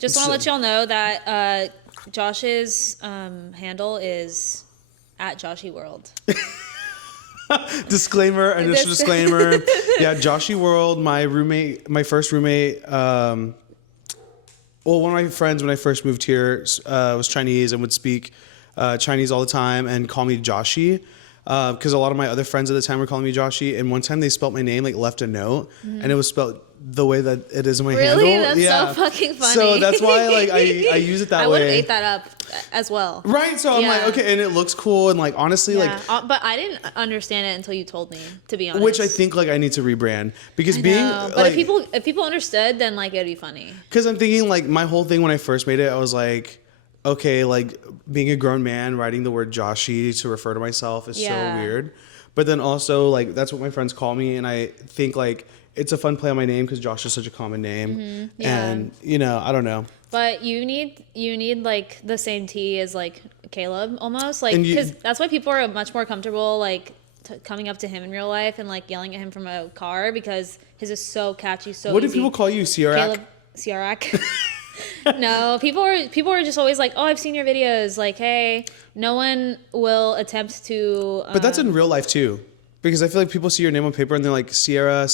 Just want to let y'all know that Josh's handle is at Joshy World. Disclaimer, initial disclaimer. Yeah, Joshy World, my first roommate, one of my friends when I first moved here was Chinese and would speak Chinese all the time and call me Joshi. Because a lot of my other friends at the time were calling me Joshi, and one time they spelt my name, like left a note, and it was spelled the way that it is in my handle. Really? That's so fucking funny. So that's why I use it that way. I would have ate that up as well. Right? So I'm like, okay, and it looks cool, and like honestly, but I didn't understand it until you told me, to be honest. Which I think like I need to rebrand because but like, if people understood, then like it'd be funny. Because I'm thinking like my whole thing when I first made it, I was like, okay, like being a grown man writing the word Joshi to refer to myself is so weird. But then also like that's what my friends call me, and I think like it's a fun play on my name because Josh is such a common name, and I don't know. But you need like the same T as like Caleb almost, like because that's why people are much more comfortable like coming up to him in real life and like yelling at him from a car because his is so catchy, so What easy. do people call you, Ciara? Ciara. No, people are just always like, oh, I've seen your videos. Like, hey, no one will attempt to. But that's in real life too, because I feel like people see your name on paper and they're like Ciara.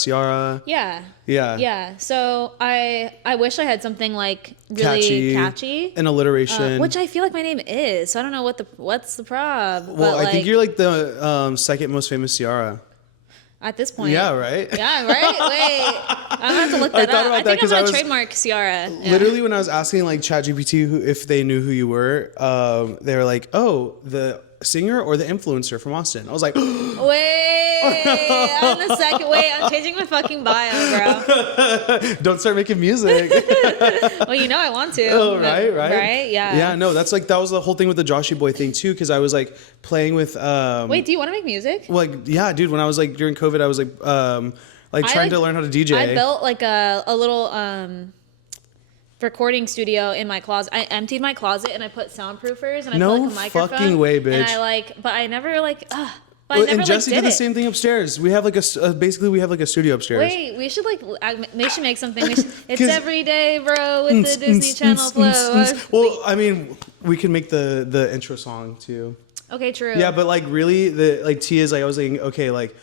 Yeah. So I wish I had something like really catchy. An alliteration, which I feel like my name is. So I don't know what's the problem. Well, I think you're like the second most famous Ciara. At this point. Yeah, right? Yeah, right? Wait. I'm going to have to look that up. I think I'm going to trademark Ciara. Yeah. Literally, when I was asking, like, ChatGPT if they knew who you were, they were like, oh, the singer or the influencer from Austin. I was like, wait. I'm the second. Wait, I'm changing my fucking bio, bro. Don't start making music. Well, I want to. Oh, right? Right? Yeah. Yeah, no, that was the whole thing with the Joshy Boy thing, too, because I was, like, playing with... Wait, do you want to make music? Like, yeah, dude, when I was, like, during COVID, I was, like trying to learn how to DJ. I built, like, a little... recording studio in my closet. I emptied my closet and I put soundproofers and I put like a microphone. No fucking way, bitch. And I never like. And Jesse did the same thing upstairs. We have like basically we have like a studio upstairs. Wait, we should make something. It's every day, bro, with the Disney Channel flow. Well, I mean, we can make the intro song too. Okay, true. Yeah, but like really, T is like I was thinking, okay, like.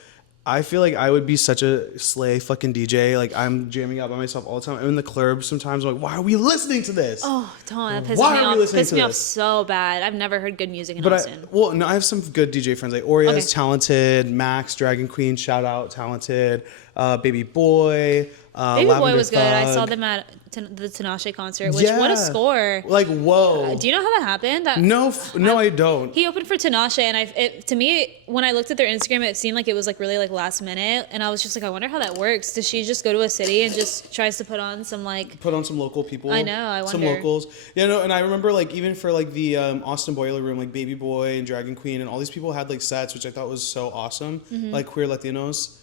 I feel like I would be such a slay fucking DJ. Like, I'm jamming out by myself all the time. I'm in the club sometimes. I'm like, why are we listening to this? Oh, don't. That pisses me off so bad. I've never heard good music in Austin. I have some good DJ friends. Like, Oria's talented. Max, Dragon Queen, shout out, talented. Baby Boy. Baby Boy was good. I saw them at the Tinashe concert, which what a score. Like, whoa. Do you know how that happened? No, I don't. He opened for Tinashe, and to me, when I looked at their Instagram, it seemed like it was like really like last minute, and I was just like, I wonder how that works. Does she just go to a city and just tries to put on some local people? I know, I wonder. Some locals. Yeah, no, and I remember like even for like the Austin Boiler Room, like Baby Boy and Dragon Queen and all these people had like sets, which I thought was so awesome. Mm-hmm. Like queer Latinos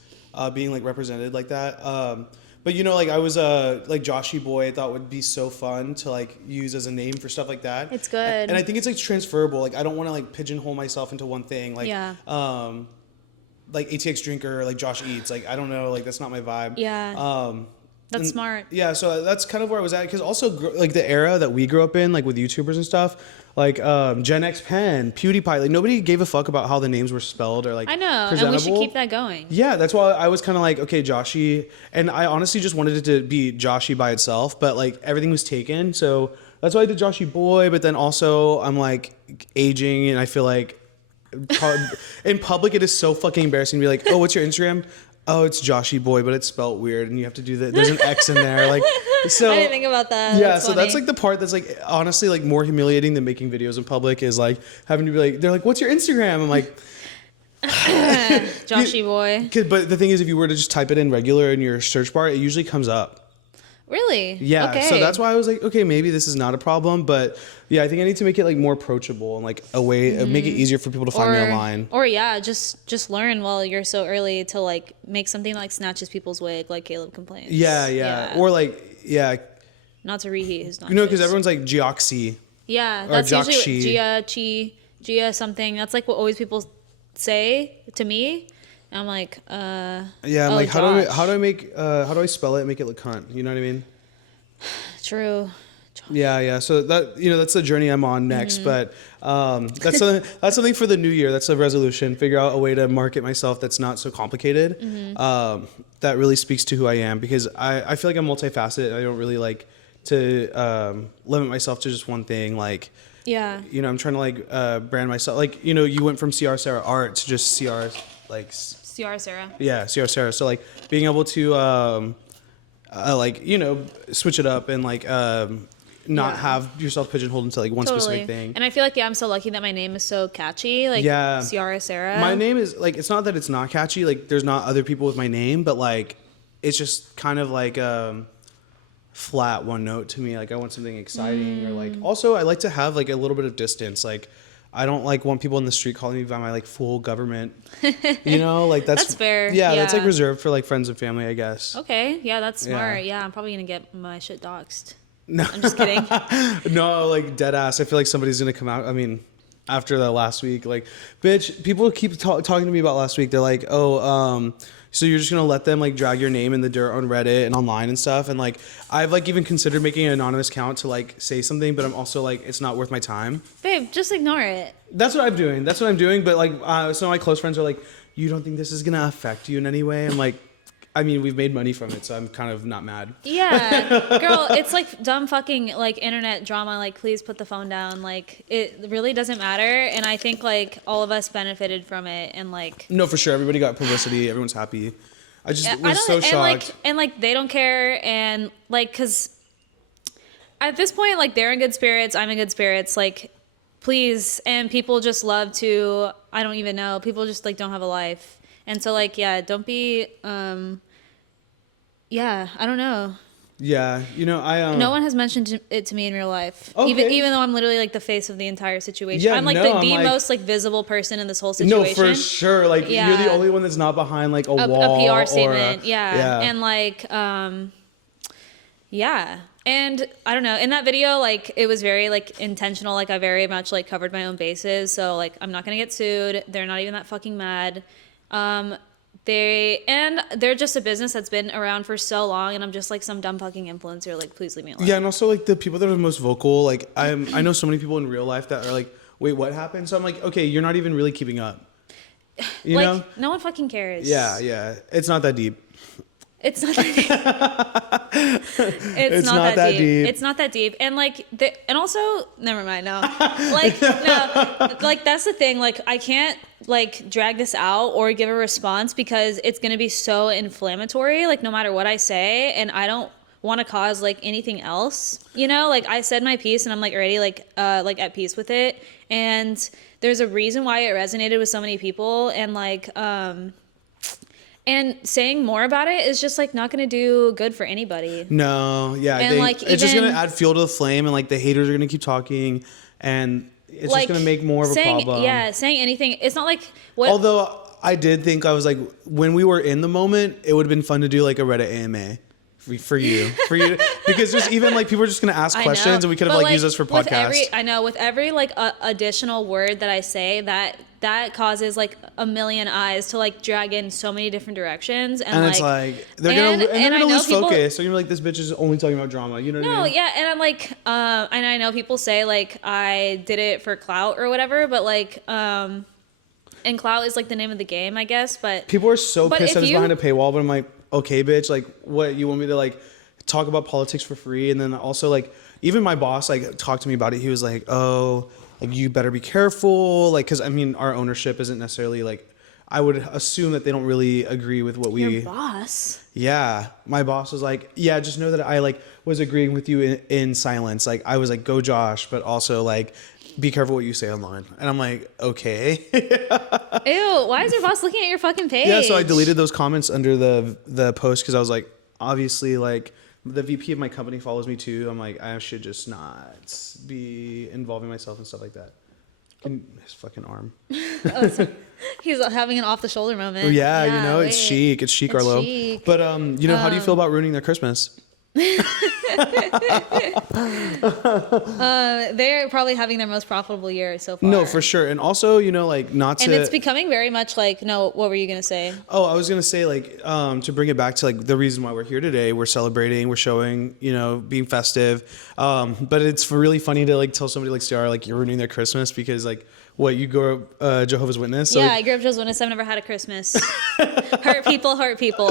being like represented like that. But like I was like Joshy Boy, I thought would be so fun to like use as a name for stuff like that. It's good. And I think it's like transferable. Like I don't want to like pigeonhole myself into one thing. Like like ATX Drinker or like Josh Eats. Like I don't know. Like that's not my vibe. Yeah. That's smart. Yeah, so that's kind of where I was at. Because also, like, the era that we grew up in, like, with YouTubers and stuff, like, Gen X Pen, PewDiePie, like, nobody gave a fuck about how the names were spelled or, like, I know, presentable. and we should keep that going. Yeah, that's why I was kind of like, okay, Joshy. And I honestly just wanted it to be Joshy by itself, but, like, everything was taken. So that's why I did Joshy Boy, but then also I'm, like, aging, and I feel like in public it is so fucking embarrassing to be like, oh, what's your Instagram? Oh, it's Joshy Boy, but it's spelt weird, and you have to do that. There's an X in there, like. So I didn't think about that. Yeah, so that's like the part that's like honestly like more humiliating than making videos in public is like having to be like, they're like, "What's your Instagram?" I'm like, Joshy Boy. But the thing is, if you were to just type it in regular in your search bar, it usually comes up. Really? Yeah. Okay. So that's why I was like, okay, maybe this is not a problem, but yeah, I think I need to make it like more approachable and like a way make it easier for people to find me online. Or just learn while you're so early to like make something that like snatches people's wig, like Caleb complains. Yeah. Or like not to reheat his. Because everyone's like Geoxy. Yeah, that's usually Gia something. That's like what always people say to me. I'm like, yeah, I'm like, how do I spell it and make it look cunt? You know what I mean? True. Yeah. So that, that's the journey I'm on next. But that's something for the new year. That's a resolution. Figure out a way to market myself that's not so complicated. That really speaks to who I am, because I feel like I'm multifaceted. I don't really like to limit myself to just one thing. Like, yeah, I'm trying to like brand myself. Like, you went from Ciara Art to just Ciara, like Ciara. Yeah, Ciara. So like being able to switch it up and like not have yourself pigeonholed into like one specific thing. And I feel like I'm so lucky that my name is so catchy. Like Ciara. My name is like, it's not that it's not catchy. Like there's not other people with my name, but like it's just kind of like flat one note to me. Like I want something exciting or like, also I like to have like a little bit of distance. Like I don't like want people in the street calling me by my like full government, like that's fair. Yeah, that's like reserved for like friends and family, I guess. Okay. Yeah, that's smart. Yeah, I'm probably going to get my shit doxxed. No, I'm just kidding. No, like dead ass. I feel like somebody's going to come out. I mean, after that last week, like, bitch, people keep talking to me about last week. They're like, oh, so you're just going to let them like drag your name in the dirt on Reddit and online and stuff. And like, I've like even considered making an anonymous account to like say something, but I'm also like, it's not worth my time. Babe, just ignore it. That's what I'm doing. But like, some of my close friends are like, you don't think this is going to affect you in any way? I'm like, I mean, we've made money from it, so I'm kind of not mad. Yeah, girl, it's like dumb fucking like internet drama. Like, please put the phone down. Like, it really doesn't matter. And I think like all of us benefited from it. And like, no, for sure, everybody got publicity. Everyone's happy. I just was so shocked. And like they don't care. And like, cause at this point, like they're in good spirits. I'm in good spirits. Like, please. And people just love to. I don't even know. People just like don't have a life. And so, like, yeah, don't be, I don't know. Yeah, no one has mentioned it to me in real life. Okay. Even though I'm literally, like, the face of the entire situation. Yeah, I'm, like, the most, like, visible person in this whole situation. No, for sure. Like, you're the only one that's not behind, like, a wall. A PR statement, yeah. And, like, yeah. And, I don't know, in that video, like, it was very, like, intentional. Like, I very much, like, covered my own bases. So, like, I'm not going to get sued. They're not even that fucking mad. They're just a business that's been around for so long, and I'm just like some dumb fucking influencer. Like, please leave me alone. Yeah, and also like the people that are the most vocal. Like I know so many people in real life that are like, wait, what happened? So I'm like, okay, you're not even really keeping up. You know? No one fucking cares. Yeah. It's not that deep. It's not that deep. It's not that deep. It's not that deep. And like, and also, never mind. No, like, no, like that's the thing. Like, I can't like drag this out or give a response because it's gonna be so inflammatory. Like, no matter what I say, and I don't want to cause like anything else. Like I said my piece, and I'm like already like at peace with it. And there's a reason why it resonated with so many people, and like and saying more about it is just like not going to do good for anybody. No, yeah, and it's just going to add fuel to the flame, and like the haters are going to keep talking, and it's just going to make more of a problem. Yeah, saying anything. It's not like what. Although I did think, I was like, when we were in the moment, it would have been fun to do like a Reddit AMA. For you, because there's even like people are just gonna ask questions, and we could have like used this for podcasts. With every like additional word that I say, that causes like a million eyes to like drag in so many different directions, and like, it's like they're gonna lose focus. So you're like, this bitch is only talking about drama. You know what I mean? Yeah, and I'm like, and I know people say like I did it for clout or whatever, but like, and clout is like the name of the game, I guess. But people are so pissed that it's behind a paywall. But I'm like, okay, bitch, like, what, you want me to like talk about politics for free? And then also like, even my boss like talked to me about it. He was like, oh, like you better be careful, like, because I mean our ownership isn't necessarily like, I would assume that they don't really agree with what Your boss? Yeah, my boss was like, yeah, just know that I like was agreeing with you in silence. Like I was like, go Josh, but also like, be careful what you say online. And I'm like, okay. Ew, why is your boss looking at your fucking page? Yeah, so I deleted those comments under the post because I was like, obviously, like, the VP of my company follows me too. I'm like, I should just not be involving myself in stuff like that. His fucking arm. He's having an off-the-shoulder moment. Yeah, it's chic. It's chic, Arlo. Chic. But, how do you feel about ruining their Christmas? They're probably having their most profitable year so far. No, for sure. And also, you know, like and it's becoming very much like, no, what were you going to say? Oh, I was going to say like, to bring it back to like the reason why we're here today, we're celebrating, we're showing, you know, being festive. But it's really funny to like tell somebody like Ciara, like you're ruining their Christmas because like, what, you grew up Jehovah's Witness? So, yeah, I grew up Jehovah's Witness. I've never had a Christmas. Hurt people, hurt people.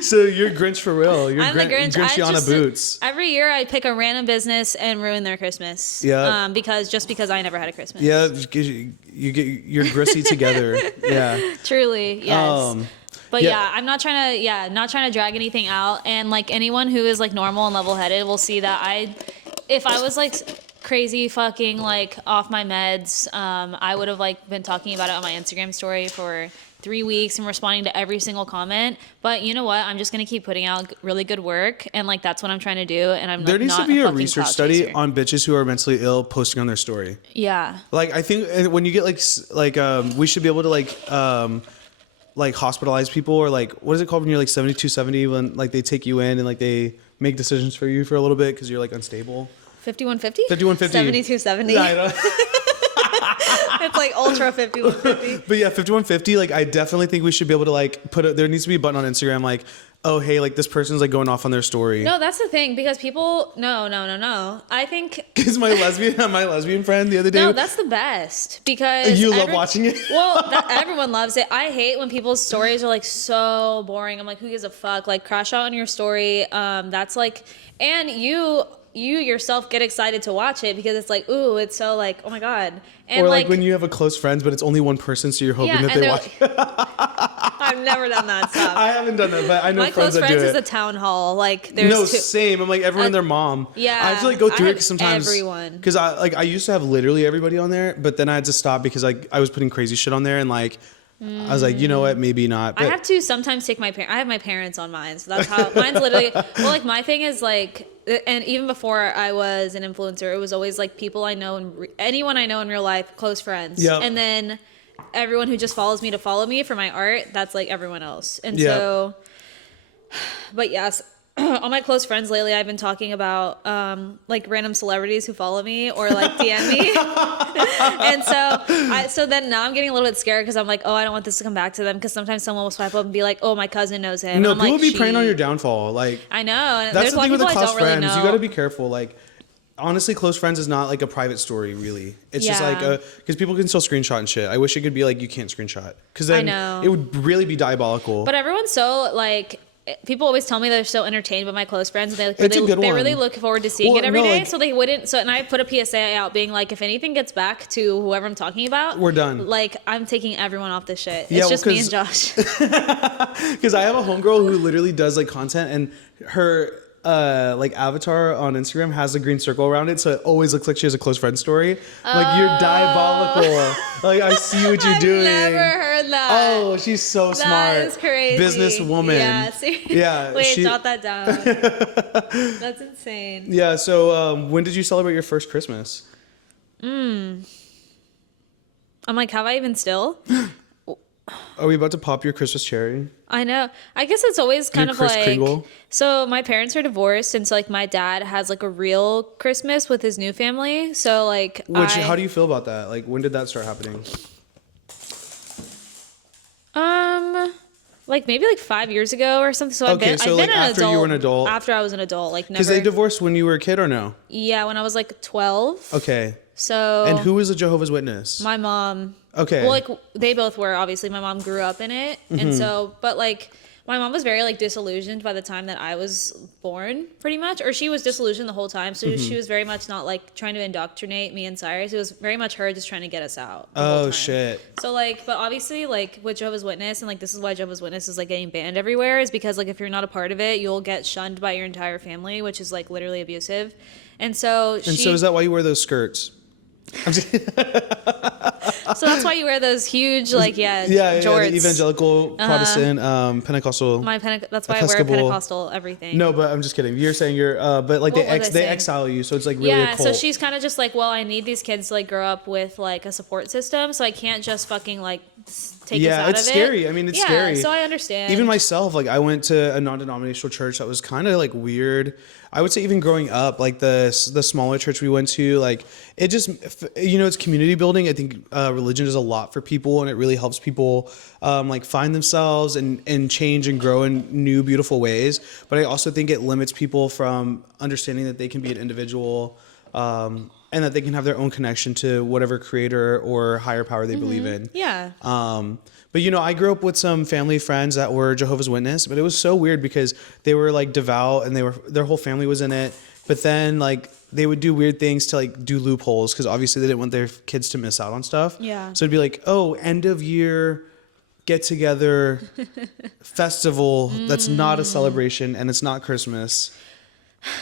So you're Grinch for real. You're I'm the Grinch. Grinchy Boots. Every year I pick a random business and ruin their Christmas. Yeah. Because I never had a Christmas. Yeah, you're grissy together. Yeah. Truly, yes. But yeah, I'm not trying to drag anything out. And like anyone who is like normal and level-headed will see that if I was like crazy fucking like off my meds, I would have like been talking about it on my Instagram story for 3 weeks and responding to every single comment. But you know what? I'm just gonna keep putting out really good work, and like that's what I'm trying to do. And there needs to be a research study on bitches who are mentally ill posting on their story. Yeah. Like I think when you get we should be able to like hospitalize people, or like what is it called when you're like 7270 when like they take you in and like they make decisions for you for a little bit because you're like unstable. 5150? 5150. 7270. Yeah, I know. It's like ultra 5150. But yeah, 5150, like I definitely think we should be able to like there needs to be a button on Instagram like, oh hey, like this person's like going off on their story. No, that's the thing, because people no. I think because my lesbian friend the other day. No, that's the best, because you love watching it. Well, everyone loves it. I hate when people's stories are like so boring. I'm like, who gives a fuck? Like crash out on your story. That's like, and you yourself get excited to watch it because it's like, ooh, it's so like, oh my god. And or like when you have a close friends, but it's only one person, so you're hoping that they watch. I've never done that stuff. I haven't done that, but I know my friends close that friends do it. is a town hall. Like there's same. I'm like everyone and their mom. Yeah, I have to like go through it sometimes. Everyone. Because I used to have literally everybody on there, but then I had to stop because I was putting crazy shit on there and like. I was like, you know what, maybe not. But I have to sometimes take I have my parents on mine, so that's how mine's literally. Well, like my thing is like, and even before I was an influencer, it was always like people I know and anyone I know in real life, close friends, and then everyone who just follows me to follow me for my art. That's like everyone else, and so. But yes. All my close friends lately, I've been talking about like random celebrities who follow me or like DM me, and so then now I'm getting a little bit scared because I'm like, oh, I don't want this to come back to them, because sometimes someone will swipe up and be like, oh, my cousin knows him. No, and people be preying on your downfall. Like I know, and that's there's the a lot thing of with people the I close don't really friends. know. You got to be careful. Like honestly, close friends is not like a private story. Really, it's just like because people can still screenshot and shit. I wish it could be like you can't screenshot, because then it would really be diabolical. But everyone's so like. People always tell me they're so entertained by my close friends, and they really look forward to seeing it every day. So they wouldn't. So and I put a PSA out being like, if anything gets back to whoever I'm talking about, we're done. Like I'm taking everyone off this shit. It's just me and Josh. Because I have a homegirl who literally does like content, and her like avatar on Instagram has a green circle around it, so it always looks like she has a close friend story. Like you're diabolical. Like I see what you're doing. I've never heard that. Oh, she's so smart. That is crazy. Businesswoman. Yeah. Seriously. Yeah. Wait, jot that down. That's insane. Yeah. So when did you celebrate your first Christmas? I'm like, have I even still? Are we about to pop your Christmas cherry? I know. I guess it's always kind of like. Kringle? So my parents are divorced, and so like my dad has like a real Christmas with his new family. So like, how do you feel about that? Like, when did that start happening? Like maybe like 5 years ago or something. So I've been like an after adult. You were an adult. After I was an adult, like never. Because they divorced when you were a kid, or no? Yeah, when I was like 12. Okay. So. And who was a Jehovah's Witness? My mom. Okay. Well, like they both were. Obviously, my mom grew up in it, and so, but like. My mom was very like disillusioned by the time that I was born, pretty much, or she was disillusioned the whole time. So she was very much not like trying to indoctrinate me and Cyrus. It was very much her just trying to get us out. Oh shit. So like, but obviously like with Jehovah's Witness, and like this is why Jehovah's Witness is like getting banned everywhere, is because like if you're not a part of it, you'll get shunned by your entire family, which is like literally abusive. And so so is that why you wear those skirts? So that's why you wear those huge, like, jorts. The evangelical, Protestant, Pentecostal. That's why I wear Pentecostal everything. No, but I'm just kidding. You're saying you're, but like they exile you, so it's like really a cult. So she's kind of just like, well, I need these kids to like grow up with like a support system, so I can't just fucking like take us out of it. Yeah, it's scary. I mean, it's scary. So I understand. Even myself, like I went to a non-denominational church that was kind of like weird. I would say even growing up, like the smaller church we went to, like it just, it's community building. I think religion does a lot for people, and it really helps people like find themselves and change and grow in new, beautiful ways. But I also think it limits people from understanding that they can be an individual, and that they can have their own connection to whatever creator or higher power they believe in. Yeah. But I grew up with some family friends that were Jehovah's Witness, but it was so weird because they were like devout and their whole family was in it. But then like they would do weird things to like do loopholes because obviously they didn't want their kids to miss out on stuff. Yeah. So it'd be like, oh, end of year get together festival that's not a celebration and it's not Christmas.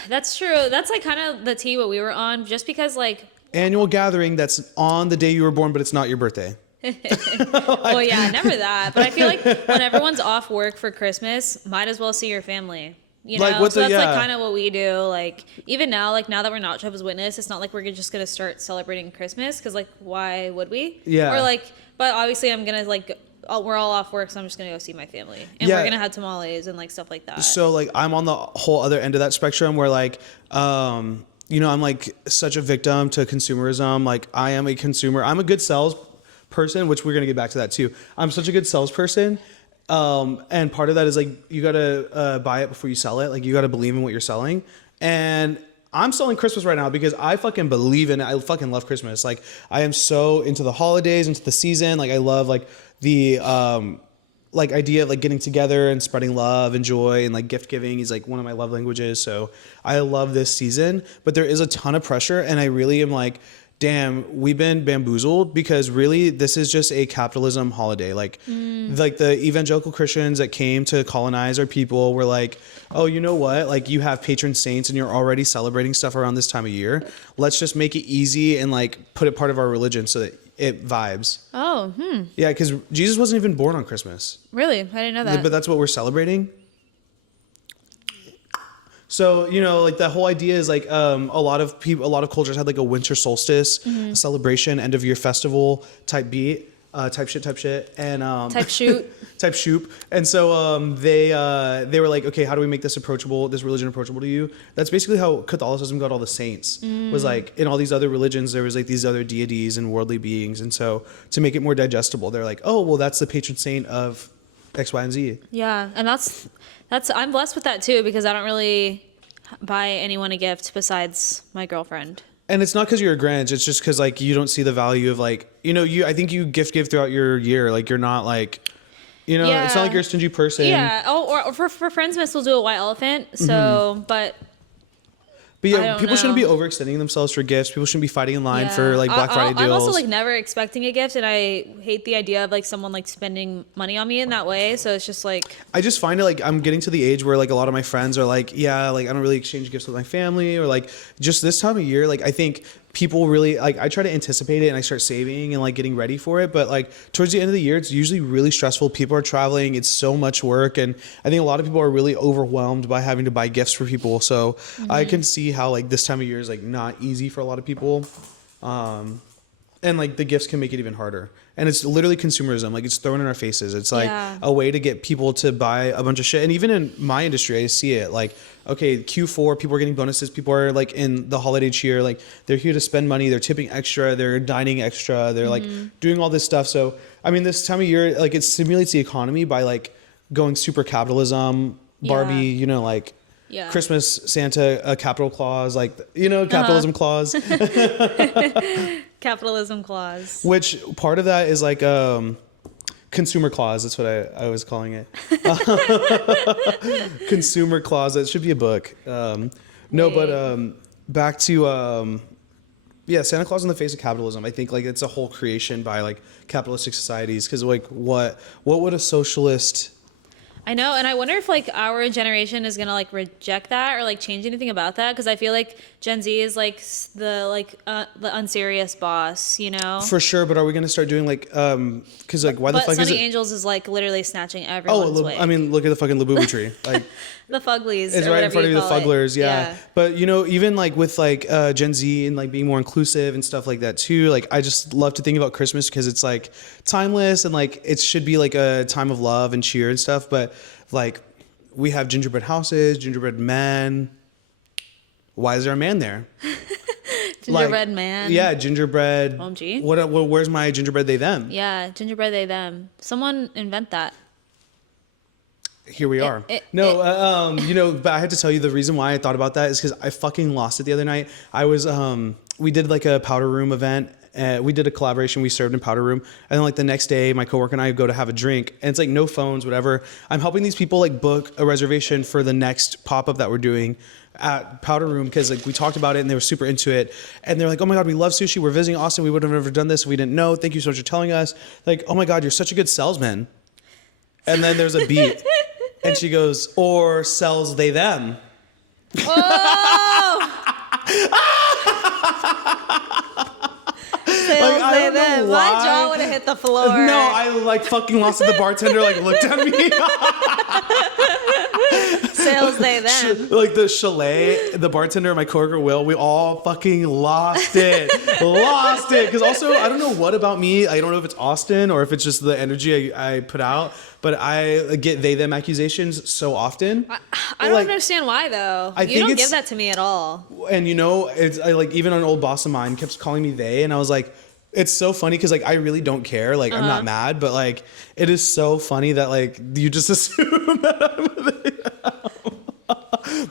That's true. That's like kind of the tea what we were on, just because like annual gathering that's on the day you were born, but it's not your birthday. Well, yeah, never that. But I feel like when everyone's off work for Christmas, might as well see your family. Like, So that's like kind of what we do. Like even now, like now that we're not Jehovah's Witness, it's not like we're just gonna start celebrating Christmas because like why would we? Yeah. Or like, but obviously I'm gonna like. Oh, we're all off work, so I'm just gonna go see my family, and we're gonna have tamales and like stuff like that. So like I'm on the whole other end of that spectrum where like I'm like such a victim to consumerism. Like I am a consumer. I'm a good sales person, which we're gonna get back to that too. I'm such a good salesperson, and part of that is like you gotta buy it before you sell it. Like you gotta believe in what you're selling, and I'm selling Christmas right now because I fucking believe in it. I fucking love Christmas. Like I am so into the holidays, into the season. Like I love like the like idea of like getting together and spreading love and joy and like gift giving is like one of my love languages. So I love this season, but there is a ton of pressure, and I really am like, damn, we've been bamboozled because really this is just a capitalism holiday. Like the evangelical Christians that came to colonize our people were like, oh, you know what? Like you have patron saints and you're already celebrating stuff around this time of year. Let's just make it easy and like put it part of our religion so that it vibes. Oh, Yeah, because Jesus wasn't even born on Christmas. Really? I didn't know that. But that's what we're celebrating. So, like the whole idea is like a lot of cultures had like a winter solstice, a celebration, end of year festival type beat, type shit, and type shoot. type shoot. And so they were like, okay, how do we make this religion approachable to you? That's basically how Catholicism got all the saints. Was like in all these other religions there was like these other deities and worldly beings, and so to make it more digestible, they're like, oh well, that's the patron saint of X, Y, and Z. Yeah, and that's I'm blessed with that too because I don't really buy anyone a gift besides my girlfriend. And it's not because you're a Grinch. It's just because like you don't see the value of like I think you gift give throughout your year. Like you're not like it's not like you're a stingy person. Yeah. Oh, or for Friendsmas we'll do a white elephant. So, but yeah, people shouldn't be overextending themselves for gifts. People shouldn't be fighting in line for like Black Friday deals. I'm also like never expecting a gift, and I hate the idea of like someone like spending money on me in that way. So it's just like I just find it like I'm getting to the age where like a lot of my friends are like, yeah, like I don't really exchange gifts with my family, or like just this time of year, like I think people really like I try to anticipate it and I start saving and like getting ready for it, but like towards the end of the year it's usually really stressful. People are traveling, it's so much work, and I think a lot of people are really overwhelmed by having to buy gifts for people. So I can see how like this time of year is like not easy for a lot of people, and like the gifts can make it even harder. And it's literally consumerism. Like it's thrown in our faces. It's like a way to get people to buy a bunch of shit. And even in my industry, I see it. Like, okay, Q4, people are getting bonuses. People are like in the holiday cheer. Like they're here to spend money. They're tipping extra. They're dining extra. They're like doing all this stuff. So, I mean, this time of year, like it stimulates the economy by like going super capitalism, Barbie, like Christmas, Santa, a capital clause, like, capitalism clause. capitalism clause. Which part of that is like consumer clause. That's what I was calling it. Consumer clause. That should be a book. Back to Santa Claus in the face of capitalism. I think like it's a whole creation by like capitalistic societies. Because like what would a socialist I know, and I wonder if like our generation is gonna like reject that or like change anything about that, because I feel like Gen Z is like the unserious boss, you know? For sure, but are we gonna start doing like because like why the But fuck Sunny is it? Angels is like literally snatching everyone's way. I mean, look at the fucking Labubu tree. Like The Fuglies. it's or right in whatever front of you you, the call it. Fugglers, yeah. But you know, even like with like Gen Z and like being more inclusive and stuff like that too. Like I just love to think about Christmas because it's like timeless and like it should be like a time of love and cheer and stuff. But like we have gingerbread houses, gingerbread men. Why is there a man there? Gingerbread man. Yeah, gingerbread. OMG. What? Where's my gingerbread? They them. Yeah, gingerbread they them. Someone invent that. Here we are. You know, but I had to tell you the reason why I thought about that is because I fucking lost it the other night. I was, we did like a powder room event. We did a collaboration. We served in powder room. And then like the next day, my coworker and I go to have a drink and it's like no phones, whatever. I'm helping these people like book a reservation for the next pop-up that we're doing at powder room. Cause like we talked about it and they were super into it. And they're like, oh my God, we love sushi. We're visiting Austin. We would have never done this if we didn't know. Thank you so much for telling us. Like, oh my God, you're such a good salesman. And then there's a beat. And she goes, or sells they them. Oh! Sales I they don't know them. why. My jaw would have hit the floor. No, I like fucking lost it. The bartender like looked at me. Sales they them. Like the chalet, the bartender and my coworker Will, we all fucking lost it. Lost it. Because also, I don't know what about me. I don't know if it's Austin or if it's just the energy I put out. But I get they them accusations so often. I don't understand why though. You don't give that to me at all. And you know, it's like even an old boss of mine kept calling me they, and I was like, it's so funny because like I really don't care. Like I'm not mad, but like it is so funny that like you just assume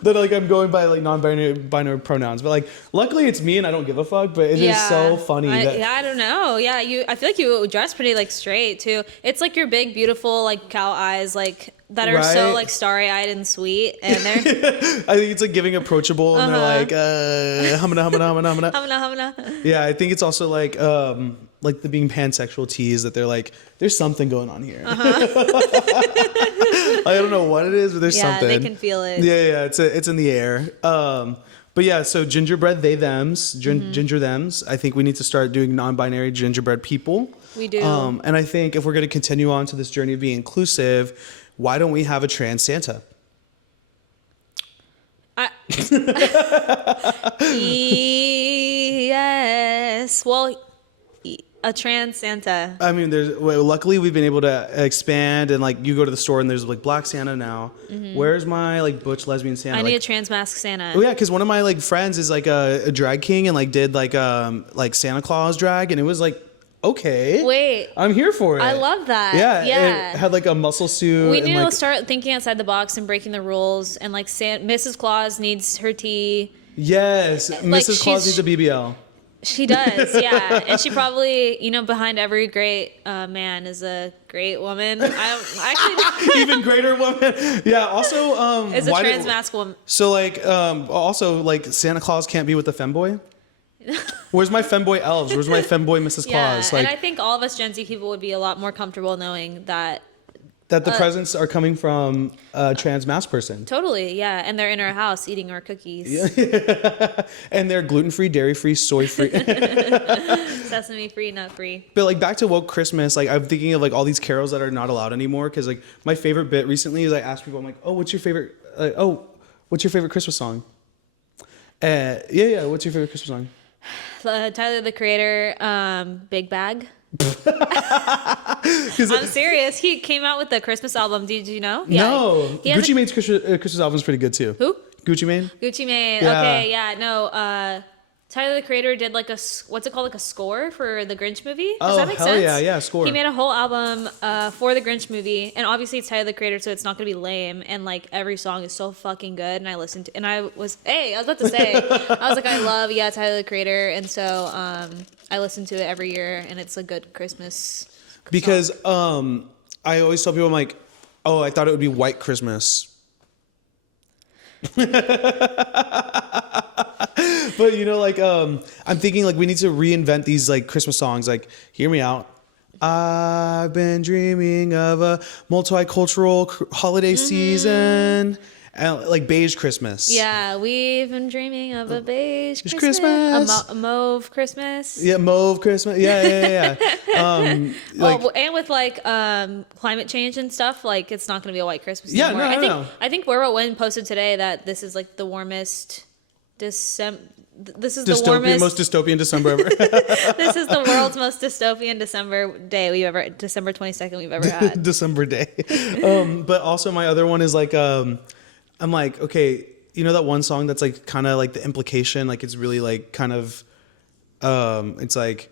that like I'm going by like non-binary pronouns. But like luckily it's me and I don't give a fuck. But it is so funny. I don't know. Yeah, I feel like you dress pretty like straight too. It's like your big beautiful like cow eyes like that are so like starry-eyed and sweet, and they're I think it's like giving approachable, and they're like humana. Humana. Yeah, I think it's also like the being pansexual tease that they're like there's something going on here. I don't know what it is, but there's something. Yeah, they can feel it. Yeah, it's in the air. But yeah, so gingerbread they thems, ginger thems. I think we need to start doing non-binary gingerbread people. We do. And I think if we're going to continue on to this journey of being inclusive, why don't we have a trans Santa? Yes. Well, a trans Santa. I mean, luckily we've been able to expand, and like you go to the store and there's like black Santa now. Where's my like butch lesbian Santa? I need a trans mask Santa. Oh yeah, because one of my like friends is like a drag king and like did like Santa Claus drag, and it was like okay. Wait, I'm here for it. I love that. Yeah. It had like a muscle suit. We need to start thinking outside the box and breaking the rules. And like Mrs. Claus needs her tea. Yes, Mrs. Claus needs a BBL. She does, yeah. And she probably, behind every great man is a great woman. I Even greater woman. Yeah. Also, is a trans mask woman. So like, also like Santa Claus can't be with the femboy. Where's my femboy elves? Where's my femboy Mrs. Claus? Like, and I think all of us Gen Z people would be a lot more comfortable knowing that the presents are coming from a trans mask person. Totally, yeah. And they're in our house eating our cookies. Yeah. And they're gluten-free, dairy-free, soy-free. Sesame-free, nut-free. But like back to woke Christmas, like I'm thinking of like all these carols that are not allowed anymore. Because like my favorite bit recently is I asked people, I'm like, oh, what's your favorite Christmas song? What's your favorite Christmas song? Tyler the Creator, Big Bag. I'm serious. He came out with the Christmas album. Did you know? Yeah. No. Gucci Mane's Christmas album is pretty good too. Who? Gucci Mane. Gucci Mane. Yeah. Okay. Yeah. No. Tyler the Creator did like what's it called? Like a score for the Grinch movie. Does that make sense? Yeah, score. He made a whole album for the Grinch movie, and obviously it's Tyler the Creator, so it's not gonna be lame. And like every song is so fucking good. And I listened to, and I was about to say, I was like, I love Tyler the Creator, and so I listen to it every year, and it's a good Christmas. Because I always tell people, I'm like, oh, I thought it would be White Christmas. But like I'm thinking like we need to reinvent these like Christmas songs, like Hear Me Out, I've been dreaming of a multicultural holiday season. And like beige Christmas. Yeah, we've been dreaming of a beige Christmas. A mauve Christmas. Yeah, mauve Christmas. Yeah. And with like climate change and stuff, like it's not going to be a white Christmas anymore. No. I think Win posted today that this is like the warmest December. This is the warmest, most dystopian December ever. This is the world's most dystopian December 22nd we've ever had. December day. But also my other one is like, I'm like, okay, you know that one song that's like kind of like the implication, like it's really like kind of, it's like,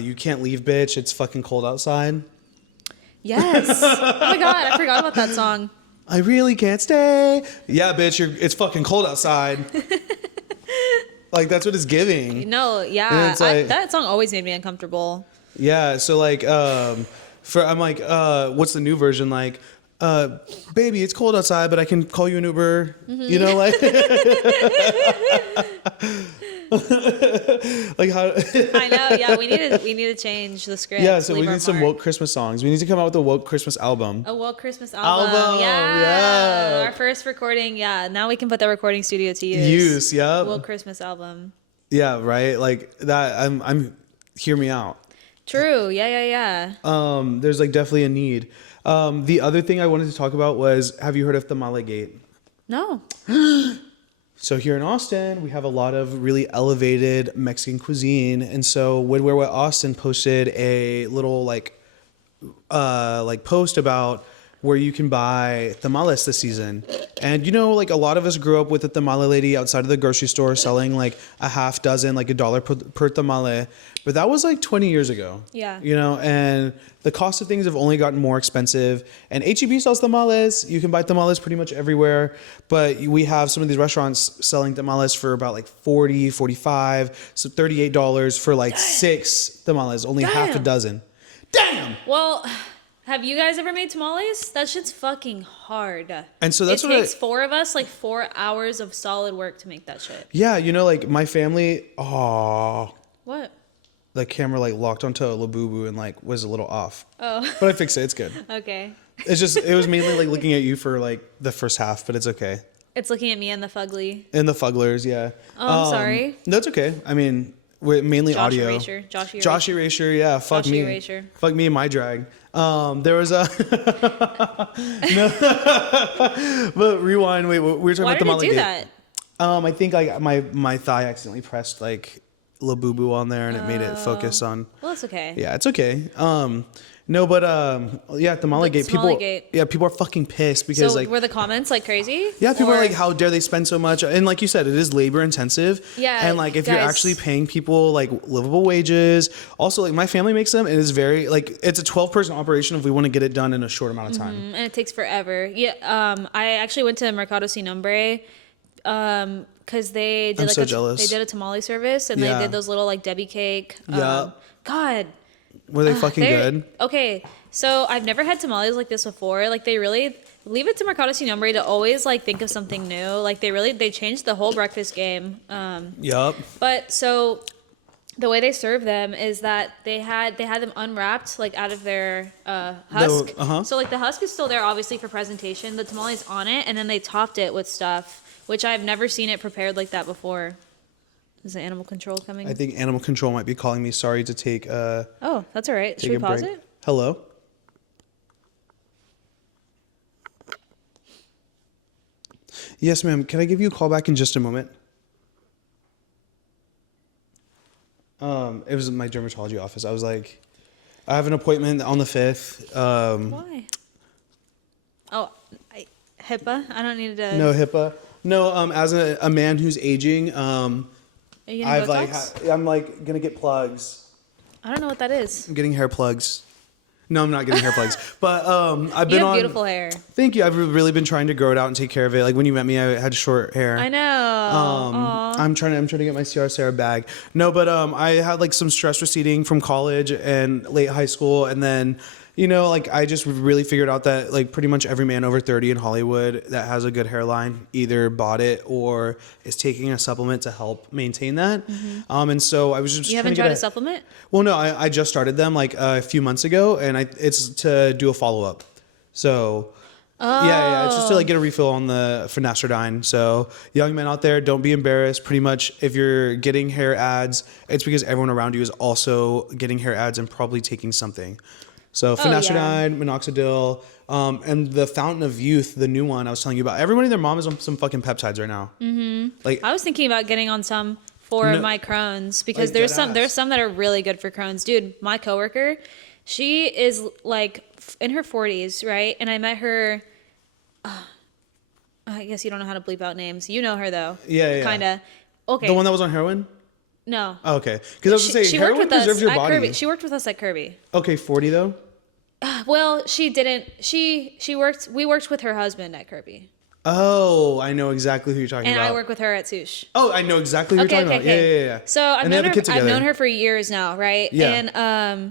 you can't leave, bitch. It's fucking cold outside. Yes. Oh my God, I forgot about that song. I really can't stay. Yeah, bitch, it's fucking cold outside. Like that's what it's giving. No, yeah, like, that song always made me uncomfortable. Yeah, so like, I'm like, what's the new version like? Baby, it's cold outside, but I can call you an Uber. Mm-hmm. You know, like, like how? I know. Yeah, we need to change the script. Yeah, so we need some woke Christmas songs. We need to come out with a woke Christmas album. A woke Christmas album. Yeah. Our first recording. Yeah. Now we can put that recording studio to use. Yeah. Woke Christmas album. Yeah. Right. Like that. I'm. Hear me out. True. Yeah. There's like definitely a need. The other thing I wanted to talk about was, have you heard of Tamale Gate? No. So here in Austin, we have a lot of really elevated Mexican cuisine. And so Woodware with Austin posted a little like post about where you can buy tamales this season. And you know, like a lot of us grew up with a tamale lady outside of the grocery store selling like a half dozen, like $1 per tamale. But that was like 20 years ago. Yeah. You know, and the cost of things have only gotten more expensive. And HEB sells tamales. You can buy tamales pretty much everywhere. But we have some of these restaurants selling tamales for about like $40, $45, so $38 for like 6 tamales, only half a dozen. Damn! Well, have you guys ever made tamales? That shit's fucking hard. And so that's it takes 4 of us like 4 hours of solid work to make that shit. Yeah, you know, like my family. Oh. What? The camera like locked onto a Labubu and like was a little off. Oh. But I fixed it. It's good. Okay. It's just, it was mainly like looking at you for like the first half, but it's okay. It's looking at me and the fugly. And the fugglers, yeah. Oh, I'm sorry. That's okay. I mean, we're mainly audio. Josh Erasure, yeah. Fuck Josh me. Erasure. Fuck me and my drag. There was a no. But rewind. Wait, we were talking about the Why did it do that? I think like my thigh accidentally pressed like Labubu on there and it made it focus on. Well, it's okay. Yeah, it's okay. No, but yeah, Tamale Gate. People are fucking pissed because so like, were the comments like crazy? Yeah, people are like, how dare they spend so much? And like you said, it is labor intensive. Yeah. And like if you're actually paying people like livable wages, also like my family makes them, and it's very like it's a 12-person operation if we want to get it done in a short amount of time. And it takes forever. Yeah. I actually went to Mercado Sin Nombre. Because they did they did a tamale service and they did those little like Debbie cake. Yeah. God. Were they fucking good? Okay, so I've never had tamales like this before. Like they really leave it to Mercado Sin Nombre to always like think of something new. Like they changed the whole breakfast game. Yup. But so the way they serve them is that they had them unwrapped like out of their husk. So like the husk is still there obviously for presentation. The tamale's on it, and then they topped it with stuff, which I've never seen it prepared like that before. Is the animal control coming? I think animal control might be calling me. Sorry to take Oh, that's all right. Should we pause it? Hello? Yes, ma'am. Can I give you a call back in just a moment? It was my dermatology office. I was like, I have an appointment on the 5th. Why? Oh, HIPAA? I don't need to... No HIPAA. No, as a man who's aging, Are you gonna I'm like gonna get plugs. I don't know what that is. I'm getting hair plugs. No, I'm not getting hair plugs. But I've been You have beautiful hair. Thank you. I've really been trying to grow it out and take care of it. Like when you met me, I had short hair. I know. I'm trying to get my Ciara bag. No, but I had like some stress receding from college and late high school, and then like I just really figured out that like pretty much every man over 30 in Hollywood that has a good hairline either bought it or is taking a supplement to help maintain that. And so I was just You haven't tried a supplement? Well, no, I just started them like a few months ago, and it's to do a follow up. So. Yeah, it's just to like get a refill on the finasteride. So young men out there, don't be embarrassed. Pretty much, if you're getting hair ads, it's because everyone around you is also getting hair ads and probably taking something. So finasteride, minoxidil, and the Fountain of Youth, the new one I was telling you about. Everybody and their mom is on some fucking peptides right now. Like I was thinking about getting on some for my Crohn's because there's some that are really good for Crohn's. Dude, my coworker, she is like in her 40s, right? And I met her. I guess you don't know how to bleep out names. You know her though. Yeah. Kinda. Okay. The one that was on heroin? No. Oh, okay. Because I was going to say, heroin preserves your body. Kirby. She worked with us at Kirby. Okay, 40 though? Well, she didn't. We worked with her husband at Kirby. Oh, I know exactly who you're talking about. And I work with her at Sush. Oh, I know exactly who you're talking about. Yeah. So I've known her for years now, right? Yeah.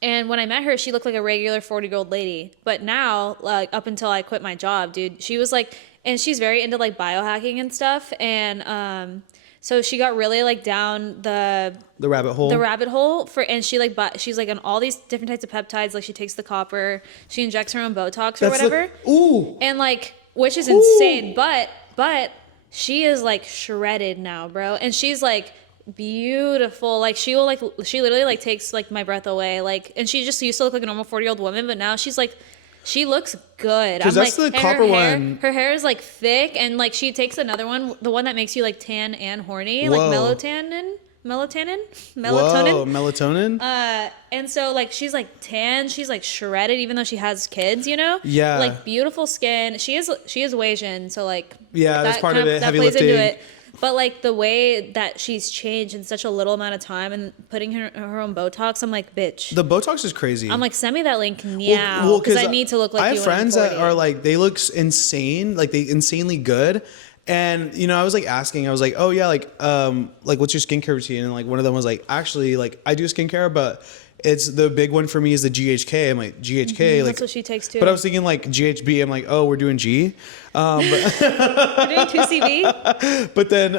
And when I met her, she looked like a regular 40-year-old lady. But now, like up until I quit my job, dude, she was like, and she's very into like biohacking and stuff. And so she got really like down the rabbit hole. And she's like on all these different types of peptides. Like she takes the copper, she injects her own Botox or whatever. And like, which is insane. But she is like shredded now, bro. And she's like beautiful. Like she literally like takes like my breath away. Like, and she just used to look like a normal 40-year-old woman, but now she's like, she looks good. Because that's like, the copper one. Her hair is like thick, and like she takes another one, the one that makes you like tan and horny, Whoa. like melatonin. Whoa, melatonin. And so like she's like tan, she's like shredded, even though she has kids, Yeah. like beautiful skin. She is Asian, so like that's part of it. That heavy plays lifting. into it. But like the way that she's changed in such a little amount of time and putting her own Botox, I'm like, bitch. The Botox is crazy. I'm like, send me that link now because I need to look like you. I have friends that are like, they look insane, like they insanely good. And I was like asking, I was like, oh yeah, like what's your skincare routine? And like one of them was like, actually, like I do skincare, but it's the big one for me is the GHK. I'm like, GHK, like that's what she takes too. But I was thinking like GHB. I'm like, oh, we're doing G. But we're doing 2CB. But then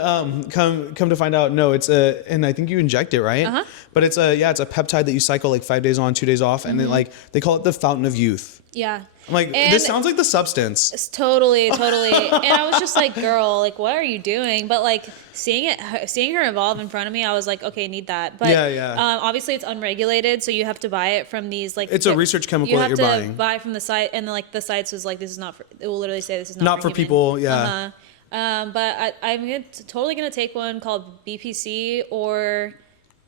come to find out, no, it's and I think you inject it, right? But it's a peptide that you cycle like 5 days on, 2 days off, and then like they call it the Fountain of Youth. Yeah. I'm like, this sounds like the substance. It's totally. And I was just like, girl, like, what are you doing? But like seeing her evolve in front of me, I was like, okay, need that. But obviously it's unregulated, so you have to buy it from these like. It's a research chemical that you're buying. You have to buy from the site, and then like the sites was like, this is not for. It will literally say this is not for people. Yeah. But I'm totally gonna take one called BPC or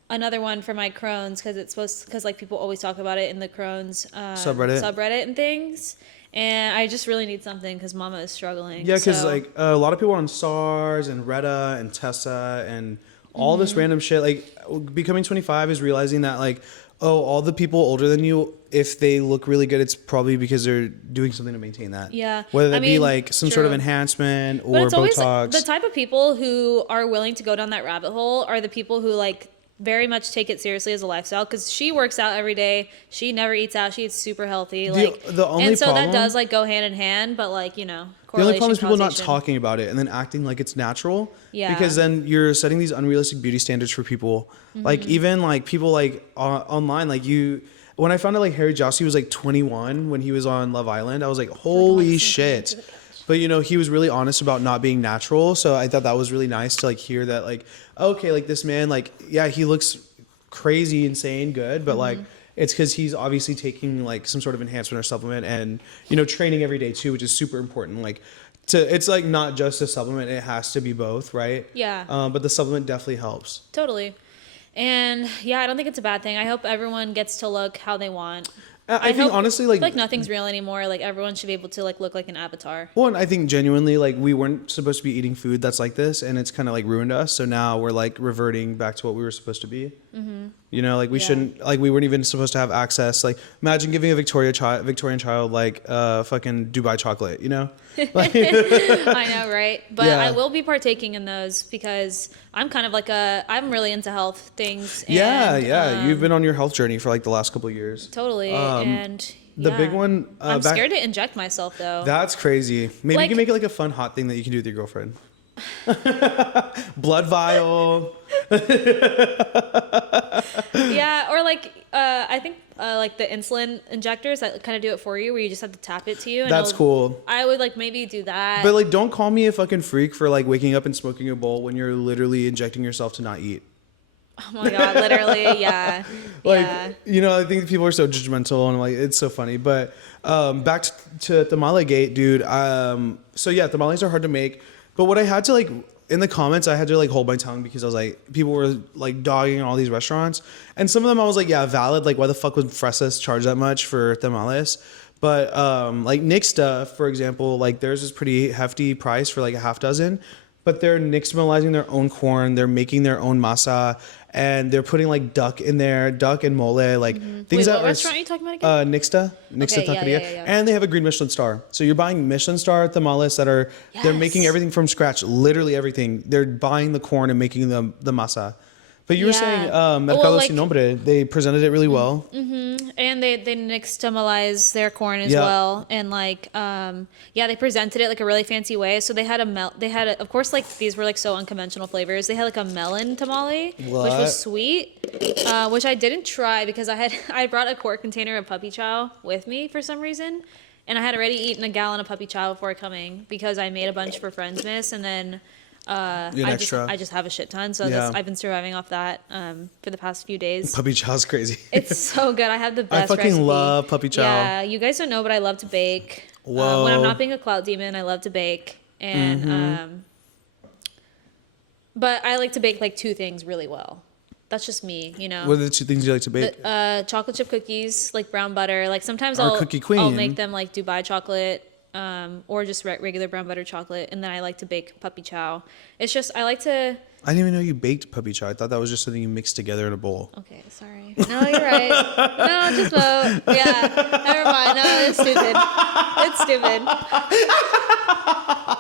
another one for my Crohn's because like people always talk about it in the Crohn's subreddit and things. And I just really need something because Mama is struggling. Yeah, because like a lot of people on SARS and Retta and Tessa and all this random shit. Like becoming 25 is realizing that like, oh, all the people older than you, if they look really good, it's probably because they're doing something to maintain that. Yeah. Whether that be like some sort of enhancement or Botox. Always, the type of people who are willing to go down that rabbit hole are the people who like very much take it seriously as a lifestyle because she works out every day. She never eats out. She eats super healthy. The only problem, that does like go hand in hand, but like, the only problem is people not talking about it and then acting like it's natural. Yeah. Because then you're setting these unrealistic beauty standards for people. Like even like people like online, like when I found out like Harry Jossie was like 21 when he was on Love Island, I was like, holy shit. But he was really honest about not being natural. So I thought that was really nice to like hear that like, okay, like this man, like, yeah, he looks crazy, insane, good, but like it's because he's obviously taking like some sort of enhancement or supplement and training every day too, which is super important. Like it's like not just a supplement, it has to be both, right? Yeah. But the supplement definitely helps. Totally. And yeah, I don't think it's a bad thing. I hope everyone gets to look how they want. I think honestly, like nothing's real anymore. Like everyone should be able to like look like an avatar. Well, and I think genuinely, like we weren't supposed to be eating food that's like this, and it's kind of like ruined us. So now we're like reverting back to what we were supposed to be. You know, like we shouldn't, like we weren't even supposed to have access. Like imagine giving a Victorian child like fucking Dubai chocolate, you know? Like, I know, right? But Yeah. I will be partaking in those because I'm kind of like I'm really into health things. yeah, And, yeah. You've been on your health journey for like the last couple of years. Totally. And The big one. I'm scared to inject myself though. That's crazy. Maybe Like- you can make it like a fun hot thing that you can do with your girlfriend. Blood vial. Yeah, or like I think like the insulin injectors that kind of do it for you, where you just have to tap it to you. And That's cool. I would like maybe do that. But like, don't call me a fucking freak for like waking up and smoking a bowl when you're literally injecting yourself to not eat. Oh my god, literally, yeah. Like, yeah. you know, I think people are so judgmental and like it's so funny. But back to Tamale Gate, dude. So yeah, tamales are hard to make. But what I had to like in the comments, I had to like hold my tongue because I was like, people were like dogging on all these restaurants, and some of them I was like, yeah, valid. Like, why the fuck would Fresas charge that much for tamales? But like Nixta, for example, like theirs is pretty hefty price for like a half dozen. But they're nixtamalizing their own corn. They're making their own masa, and they're putting like duck in there, duck and mole, like things Wait, that what are. restaurant are you talking about again? Nixta Okay, yeah, Taqueria, yeah. and they have a green Michelin star. So you're buying Michelin star tamales that are they're making Yes. everything from scratch, literally everything. They're buying the corn and making the masa. But you were saying Mercado like- Sin Nombre, they presented it really well. And they nixtamalize their corn as Yeah. well, and like they presented it like a really fancy way. So they had of course, like these were like so unconventional flavors. They had like a melon tamale, which What? was sweet, which I didn't try because I brought a quart container of puppy chow with me for some reason, and I had already eaten a gallon of puppy chow before coming because I made a bunch for Friends Miss, and then extra. I just have a shit ton, so Yeah. I've been surviving off that for the past few days. Puppy chow's crazy. It's so good. I have the I best fucking recipe. love puppy chow. Yeah, you guys don't know, but I love to bake. Whoa. When I'm not being a clout demon, I love to bake. And but I like to bake like two things really well. That's just me, you know. What are the two things you like to bake? Chocolate chip cookies, like brown butter. Like sometimes Our I'll cookie queen. I'll make them like Dubai chocolate, or just regular brown butter chocolate, and then I like to bake puppy chow. It's just I like to. I didn't even know you baked puppy chow. I thought that was just something you mixed together in a bowl. Okay, sorry. No, you're right. No, just vote. Yeah, never mind. No, it's stupid. It's stupid.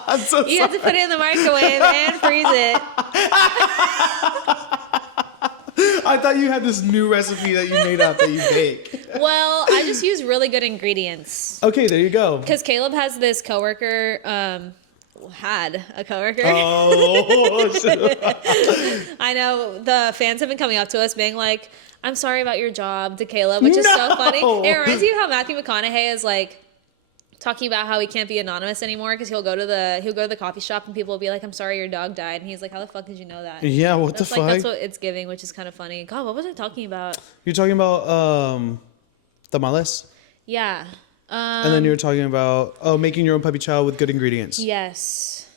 I'm so You have to put it in the microwave and freeze it. I thought you had this new recipe that you made up that you bake. Well, I just use really good ingredients. Okay, there you go. Because Caleb has this coworker, had a coworker. Oh, I know the fans have been coming up to us being like, "I'm sorry about your job," to Caleb, which is so funny. It reminds you of how Matthew McConaughey is like talking about how he can't be anonymous anymore because he'll go to the coffee shop and people will be like, "I'm sorry your dog died," and he's like, "How the fuck did you know that?" yeah, what That's the like fuck? that's what it's giving, which is kind of funny. God, what was I talking about? You're talking about tamales? Yeah. And then you were talking about making your own puppy chow with good ingredients. Yes.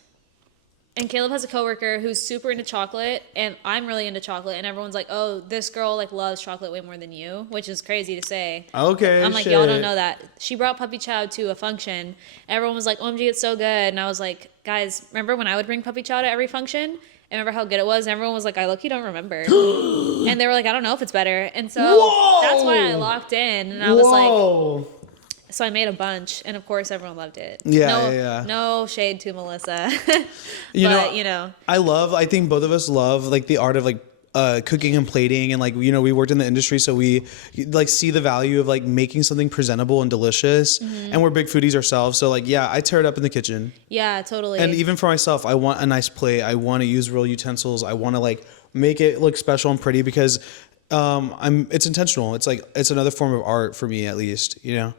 And Caleb has a coworker who's super into chocolate, and I'm really into chocolate, and everyone's like, "Oh, this girl like loves chocolate way more than you," which is crazy to say. Okay, I'm like, y'all don't know that. She brought puppy chow to a function. Everyone was like, "OMG, it's so good," and I was like, "Guys, remember when I would bring puppy chow to every function? And remember how good it was?" And everyone was like, "I low-key don't remember," and they were like, "I don't know if it's better," and so that's why I locked in, and I was like. So I made a bunch, and of course, everyone loved it. Yeah. No shade to Melissa, You but know, I think both of us love like the art of like cooking and plating, and like, you know, we worked in the industry, so we like see the value of like making something presentable and delicious, and we're big foodies ourselves. So like, yeah, I tear it up in the kitchen. Yeah, totally. And even for myself, I want a nice plate. I want to use real utensils. I want to like make it look special and pretty because it's intentional. It's like, it's another form of art for me, at least, you know?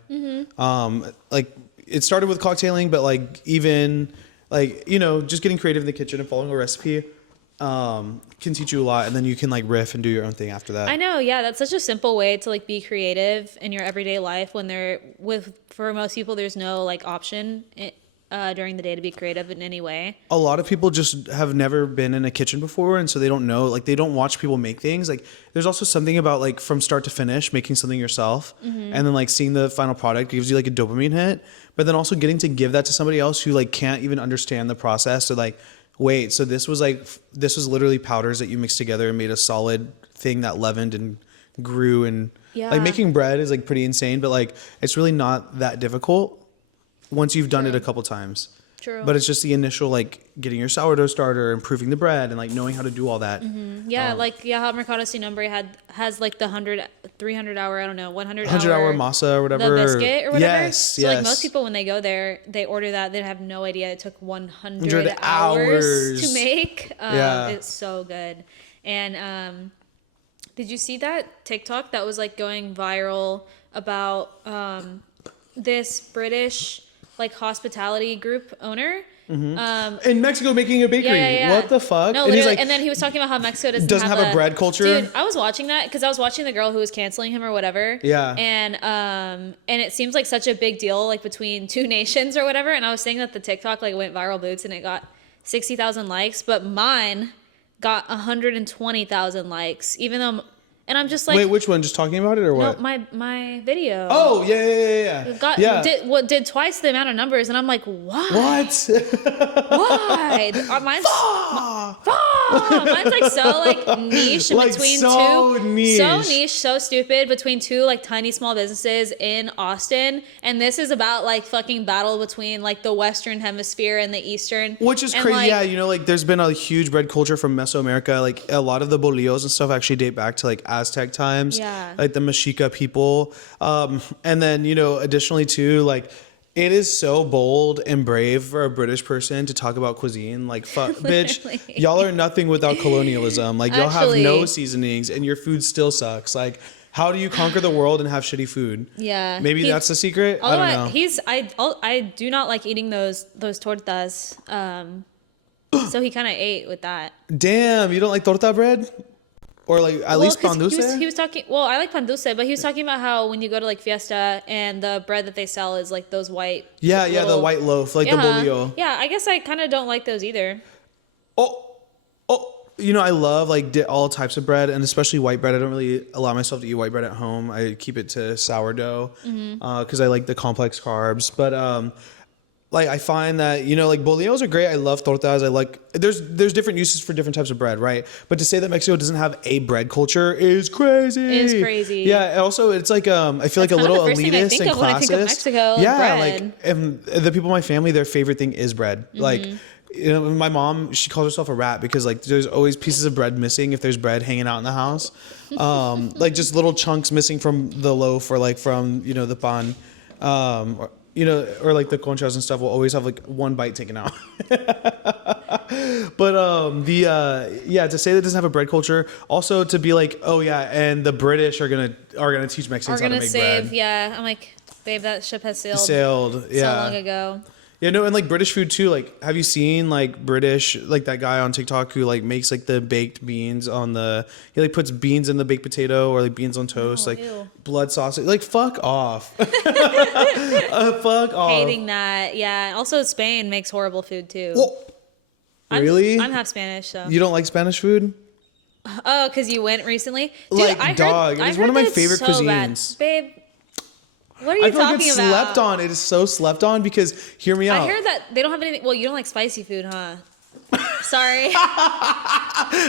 Like it started with cocktailing, but like even like, you know, just getting creative in the kitchen and following a recipe, can teach you a lot. And then you can like riff and do your own thing after that. I know. Yeah. That's such a simple way to like be creative in your everyday life when for most people, there's no like option during the day to be creative in any way. A lot of people just have never been in a kitchen before, and so they don't know, like they don't watch people make things. Like there's also something about like from start to finish making something yourself, and then like seeing the final product gives you like a dopamine hit, but then also getting to give that to somebody else who like can't even understand the process. So like, wait, so this was literally powders that you mixed together and made a solid thing that leavened and grew, and Yeah. like making bread is like pretty insane, but like it's really not that difficult once you've done it a couple times. True. But it's just the initial like getting your sourdough starter, improving the bread, and like knowing how to do all that. Yeah, how Mercado Sin Nombre has like the 300 hour, I don't know, 100 hour masa or whatever. The biscuit or whatever. Yes, so like most people when they go there, they order that, they have no idea it took 100 hours to make. It's so good. And did you see that TikTok that was like going viral about this British like hospitality group owner? In Mexico making a bakery. Yeah. What the fuck? No, and literally, he's like, and then he was talking about how Mexico doesn't have a bread culture. Dude, I was watching that because I was watching the girl who was canceling him or whatever. Yeah. And it seems like such a big deal like between two nations or whatever. And I was saying that the TikTok like went viral boots and it got 60,000 likes, but mine got 120,000 likes, even though. And I'm just like, wait, which one? Just talking about it or what? No, my video. Oh yeah. Did twice the amount of numbers, and I'm like, why? What? Why? Mine's like so like niche like between so two, niche. so niche, so stupid between two like tiny small businesses in Austin, and this is about like fucking battle between like the Western Hemisphere and the Eastern, which is crazy. Like, yeah, you know, like there's been a huge bread culture from Mesoamerica. Like a lot of the bolillos and stuff actually date back to like Aztec times, like the Mexica people. And then, you know, additionally too, like it is so bold and brave for a British person to talk about cuisine. Like, fuck, bitch, y'all are nothing without colonialism. Like, y'all have no seasonings and your food still sucks. Like, how do you conquer the world and have shitty food? Yeah. Maybe that's the secret. I don't know. I do not like eating those tortas. So he kind of ate with that. Damn, you don't like torta bread? Or like at least pan dulce? He was talking. Well, I like pan dulce, but he was talking about how when you go to like fiesta and the bread that they sell is like those white. Yeah, the white loaf, like the bolillo. Yeah, I guess I kind of don't like those either. Oh, you know, I love like all types of bread, and especially white bread. I don't really allow myself to eat white bread at home. I keep it to sourdough because I like the complex carbs. But like I find that, you know, like bolillos are great. I love tortas. I like there's different uses for different types of bread, right? But to say that Mexico doesn't have a bread culture is crazy. It is crazy. Yeah. Also, it's like I feel like a little elitist and classist. When I think of Mexico, yeah, bread. like and the people in my family, their favorite thing is bread. Like, you know, my mom, she calls herself a rat because like there's always pieces of bread missing if there's bread hanging out in the house. Like just little chunks missing from the loaf or like from, you know, the pan. You know, or like the conchas and stuff will always have like one bite taken out. But to say that it doesn't have a bread culture, also to be like, oh yeah, and the British are gonna teach Mexicans how to make bread. Yeah, I'm like, babe, that ship has sailed. So long ago. Yeah, no, and like British food too. Like, have you seen like British, like that guy on TikTok who like makes like the baked beans on he like puts beans in the baked potato or like beans on toast, like ew. blood sausage. Like, fuck off. Fuck off. Hating that. Yeah. Also, Spain makes horrible food too. Well, really? I'm half Spanish, so. You don't like Spanish food? Oh, because you went recently? Dude, like, dog. It's one of my favorite cuisines. Bad. Babe. What are you talking about? I feel like it's slept on. It is so slept on because, hear me out. I heard that they don't have anything. Well, you don't like spicy food, huh? Sorry.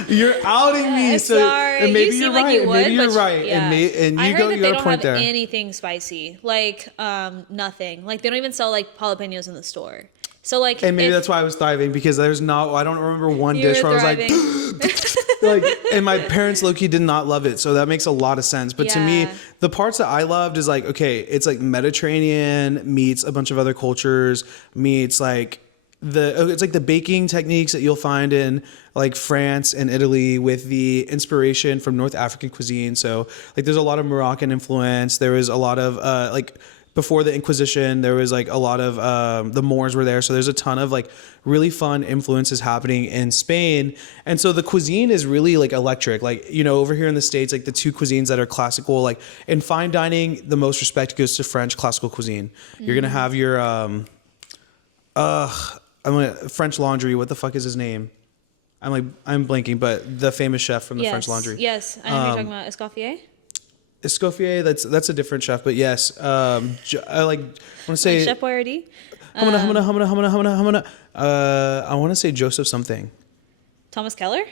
You're outing me. So, sorry. And maybe you you're like right. You would, maybe you're right. Yeah. And I you heard that they got a point there. Don't have anything spicy. Like, nothing. Like, they don't even sell, like, jalapenos in the store. So, like. And maybe that's why I was thriving because I don't remember one dish where I was like. Like, and my parents low-key did not love it, so that makes a lot of sense. But to me, the parts that I loved is like, okay, it's like Mediterranean meets a bunch of other cultures, meets like it's like the baking techniques that you'll find in like France and Italy with the inspiration from North African cuisine. So like there's a lot of Moroccan influence. There was a lot of like before the Inquisition, there was like a lot of the Moors were there. So there's a ton of like really fun influences happening in Spain. And so the cuisine is really like electric. Like, you know, over here in the States, like the two cuisines that are classical, like in fine dining, the most respect goes to French classical cuisine. You're going to have your, French Laundry. What the fuck is his name? I'm blanking, but the famous chef from the French Laundry. Yes. I know who you're talking about. Escoffier? Escoffier, that's a different chef, but yes, I want to say Chef Boyardee. I want to say Joseph something. Thomas Keller.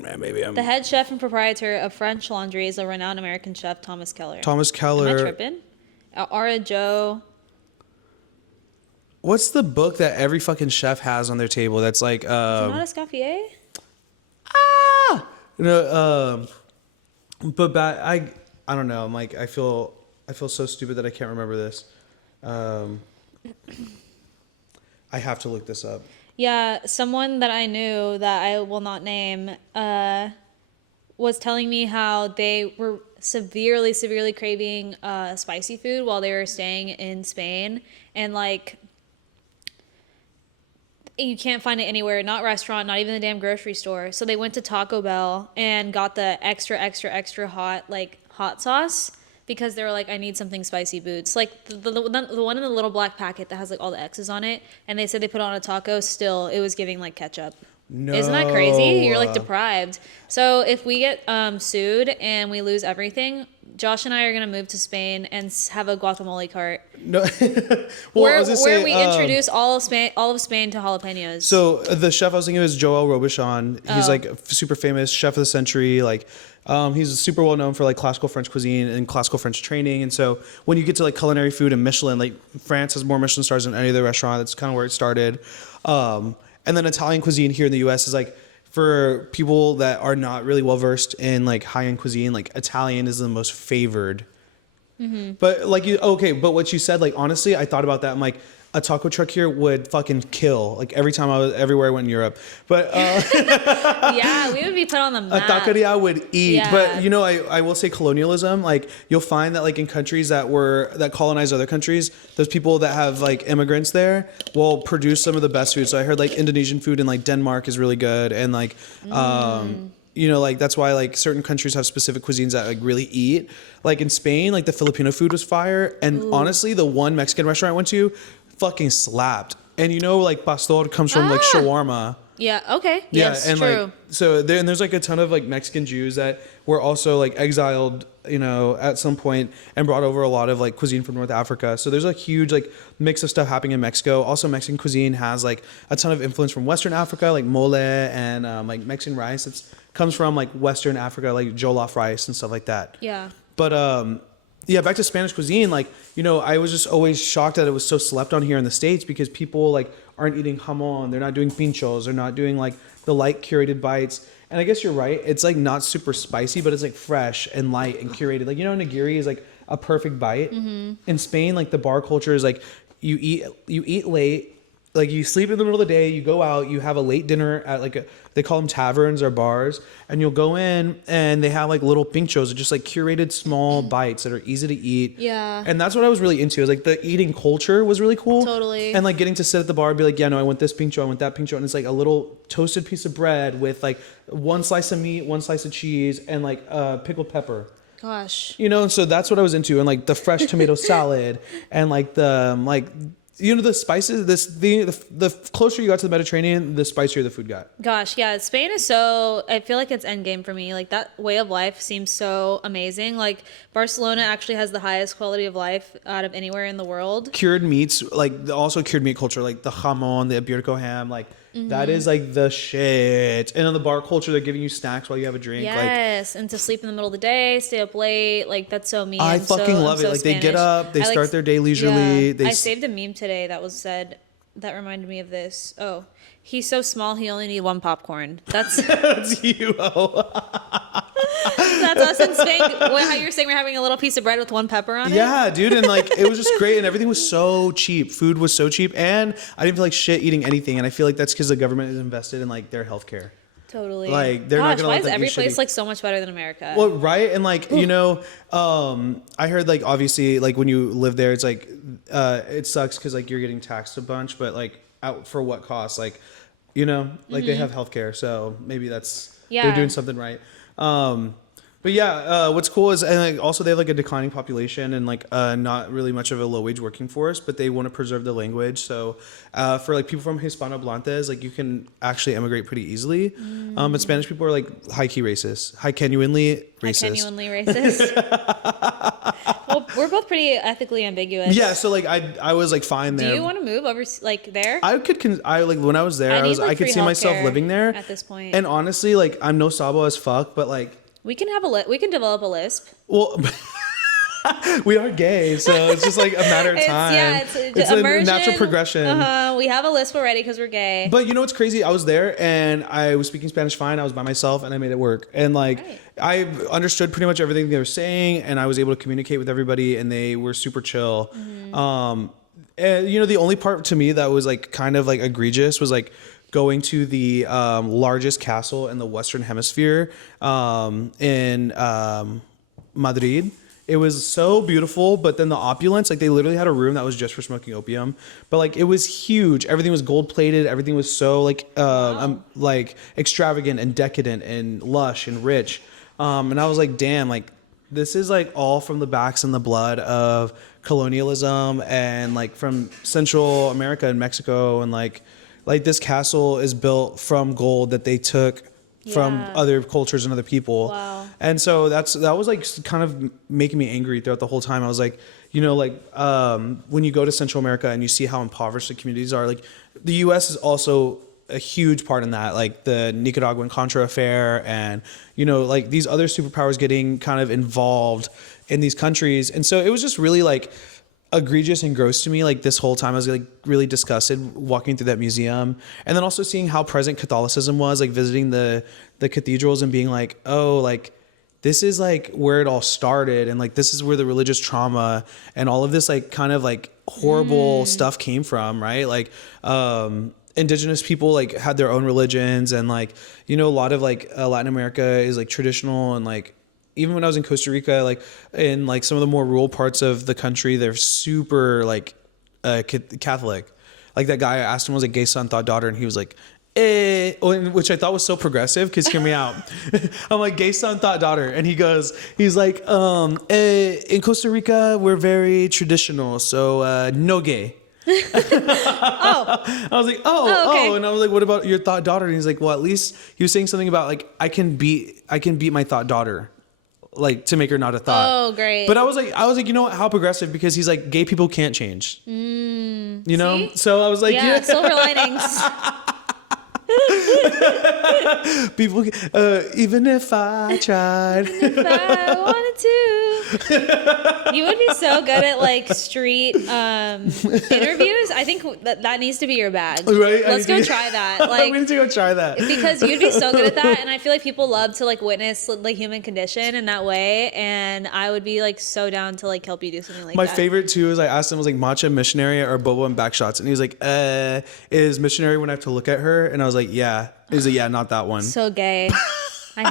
maybe I'm... The head chef and proprietor of French Laundry is a renowned American chef, Thomas Keller. Thomas Keller. Am I tripping? Ara Joe. What's the book that every fucking chef has on their table that's like... Is it not Escoffier? But I don't know. I'm like, I feel so stupid that I can't remember this. I have to look this up. Yeah, someone that I knew that I will not name was telling me how they were severely craving spicy food while they were staying in Spain, and like you can't find it anywhere, not restaurant, not even the damn grocery store. So they went to Taco Bell and got the extra hot hot sauce. Because they were like, I need something spicy boots. Like the one in the little black packet that has like all the X's on it. And they said they put on a taco, still it was giving like ketchup. No. Isn't that crazy? You're like deprived. So if we get sued and we lose everything, Josh and I are going to move to Spain and have a guacamole cart. No. Well, where we introduce all of Spain to jalapenos. So the chef I was thinking was Joel Robuchon. He's like a super famous chef of the century. Like, he's super well known for like classical French cuisine and classical French training. And so when you get to like culinary food and Michelin, like France has more Michelin stars than any other restaurant. That's kind of where it started. And then Italian cuisine here in the U.S. is like, for people that are not really well versed in like high-end cuisine, like Italian is the most favored. Mm-hmm. But like but what you said, like honestly, I thought about that. I'm like, a taco truck here would fucking kill. Like everywhere I went in Europe. But yeah, we would be put on the map. A taqueria would eat. Yeah. But you know, I will say colonialism. Like you'll find that like in countries that colonized other countries, those people that have like immigrants there will produce some of the best food. So I heard like Indonesian food in like Denmark is really good, and like you know, like that's why like certain countries have specific cuisines that like really eat. Like in Spain, like the Filipino food was fire, and honestly, the one Mexican restaurant I went to fucking slapped. And you know, like pastor comes from like shawarma. Yeah. Okay. Yes. And true. like there's like a ton of like Mexican Jews that were also like exiled, you know, at some point and brought over a lot of like cuisine from North Africa. So there's a huge like mix of stuff happening in Mexico. Also, Mexican cuisine has like a ton of influence from Western Africa, like mole and like Mexican rice. It comes from like Western Africa, like jollof rice and stuff like that. Yeah. But yeah, back to Spanish cuisine. Like, you know, I was just always shocked that it was so slept on here in the States because people like aren't eating jamon. They're not doing pinchos. They're not doing like the light curated bites. And I guess you're right. It's like not super spicy, but it's like fresh and light and curated. Like, you know, nigiri is like a perfect bite. Mm-hmm. In Spain, like the bar culture is like you eat late. Like you sleep in the middle of the day, you go out, you have a late dinner at like they call them taverns or bars, and you'll go in and they have like little pinchos, just like curated small bites that are easy to eat. Yeah. And that's what I was really into. Is like the eating culture was really cool. Totally. And like getting to sit at the bar and be like, yeah, no, I want this pincho, I want that pincho, and it's like a little toasted piece of bread with like one slice of meat, one slice of cheese, and like pickled pepper. Gosh. You know, and so that's what I was into, and like the fresh tomato salad, and like the you know, the spices, the closer you got to the Mediterranean, the spicier the food got. Gosh, yeah. Spain is so, I feel like it's endgame for me. Like that way of life seems so amazing. Like Barcelona actually has the highest quality of life out of anywhere in the world. Cured meats, like also cured meat culture, like the jamon, the Iberico ham, like that is like the shit. And on the bar culture, they're giving you snacks while you have a drink. Yes, and to sleep in the middle of the day, stay up late, like that's so me. I fucking love it. Like Spanish. They get up, they start their day leisurely. Yeah. I saved a meme today that was said that reminded me of this. Oh, he's so small he only need one popcorn. That's that's you. That's us in Spain. How you're saying we're having a little piece of bread with one pepper on it? Yeah, dude, and like it was just great, and everything was so cheap. Food was so cheap, and I didn't feel like shit eating anything. And I feel like that's because the government is invested in like their healthcare. Totally. Like they're not gonna. Why let is them every eat place shitty. like so much better than America? Well, right, and like you know, I heard like obviously like when you live there, it's like it sucks because like you're getting taxed a bunch, but like out for what cost? Like, you know, like they have healthcare, so maybe they're doing something right. But yeah, what's cool is, and like, also they have like a declining population and like not really much of a low wage working force, but they want to preserve the language. So for like people from Hispanohablantes, like you can actually emigrate pretty easily. But Spanish people are like high key racist, high genuinely racist. High genuinely racist. Well, we're both pretty ethically ambiguous. Yeah, so like I was like fine there. Do you want to move over like there? I could I like when I was there, I could see myself living there at this point. And honestly, like I'm no sabo as fuck, but like we can have we can develop a lisp. Well, we are gay, so it's just like a matter of time. It's a natural progression. We have a lisp already because we're gay. But you know what's crazy? I was there and I was speaking Spanish fine. I was by myself and I made it work. And like I understood pretty much everything they were saying, and I was able to communicate with everybody, and they were super chill. And you know, the only part to me that was like kind of like egregious was like going to the largest castle in the Western Hemisphere in Madrid. It was so beautiful, but then the opulence, like they literally had a room that was just for smoking opium, but like it was huge. Everything was gold plated. Everything was so like like extravagant and decadent and lush and rich. And I was like, damn, like this is like all from the backs and the blood of colonialism and like from Central America and Mexico, and like this castle is built from gold that they took from other cultures and other people. Wow. And so that was like kind of making me angry throughout the whole time. I was like, you know, like when you go to Central America and you see how impoverished the communities are, like the US is also a huge part in that, like the Nicaraguan Contra affair, and you know, like these other superpowers getting kind of involved in these countries. And so it was just really like egregious and gross to me. Like this whole time I was like really disgusted walking through that museum, and then also seeing how present Catholicism was, like visiting the cathedrals and being like, oh, like this is like where it all started, and like this is where the religious trauma and all of this like kind of like horrible stuff came from, right? Like indigenous people like had their own religions, and like, you know, a lot of like Latin America is like traditional, and like even when I was in Costa Rica, like in like some of the more rural parts of the country, they're super like Catholic. Like that guy, I asked him, was it gay son, thought daughter, and he was like, which I thought was so progressive, because hear me out. I'm like, gay son, thought daughter, and he's like, in Costa Rica we're very traditional, so no gay. I was like, okay. And I was like, what about your thought daughter? And he's like, well, at least he was saying something about like I can beat my thought daughter, like to make her not a thought. Oh, great. But I was like, you know what? How progressive? Because he's like, gay people can't change. You know? See? So I was like, yeah. Silver linings. People, even if I tried, if I wanted to, you would be so good at like street interviews. I think that needs to be your bag. Right? Let's go try that. Like, we need to go try that, because you'd be so good at that, and I feel like people love to like witness like human condition in that way, and I would be like so down to like help you do something like that. My favorite too is I asked him, was like matcha, missionary, or boba and backshots, and he was like, is missionary when I have to look at her? And I was like, yeah. He's like, yeah, not that one. So gay. I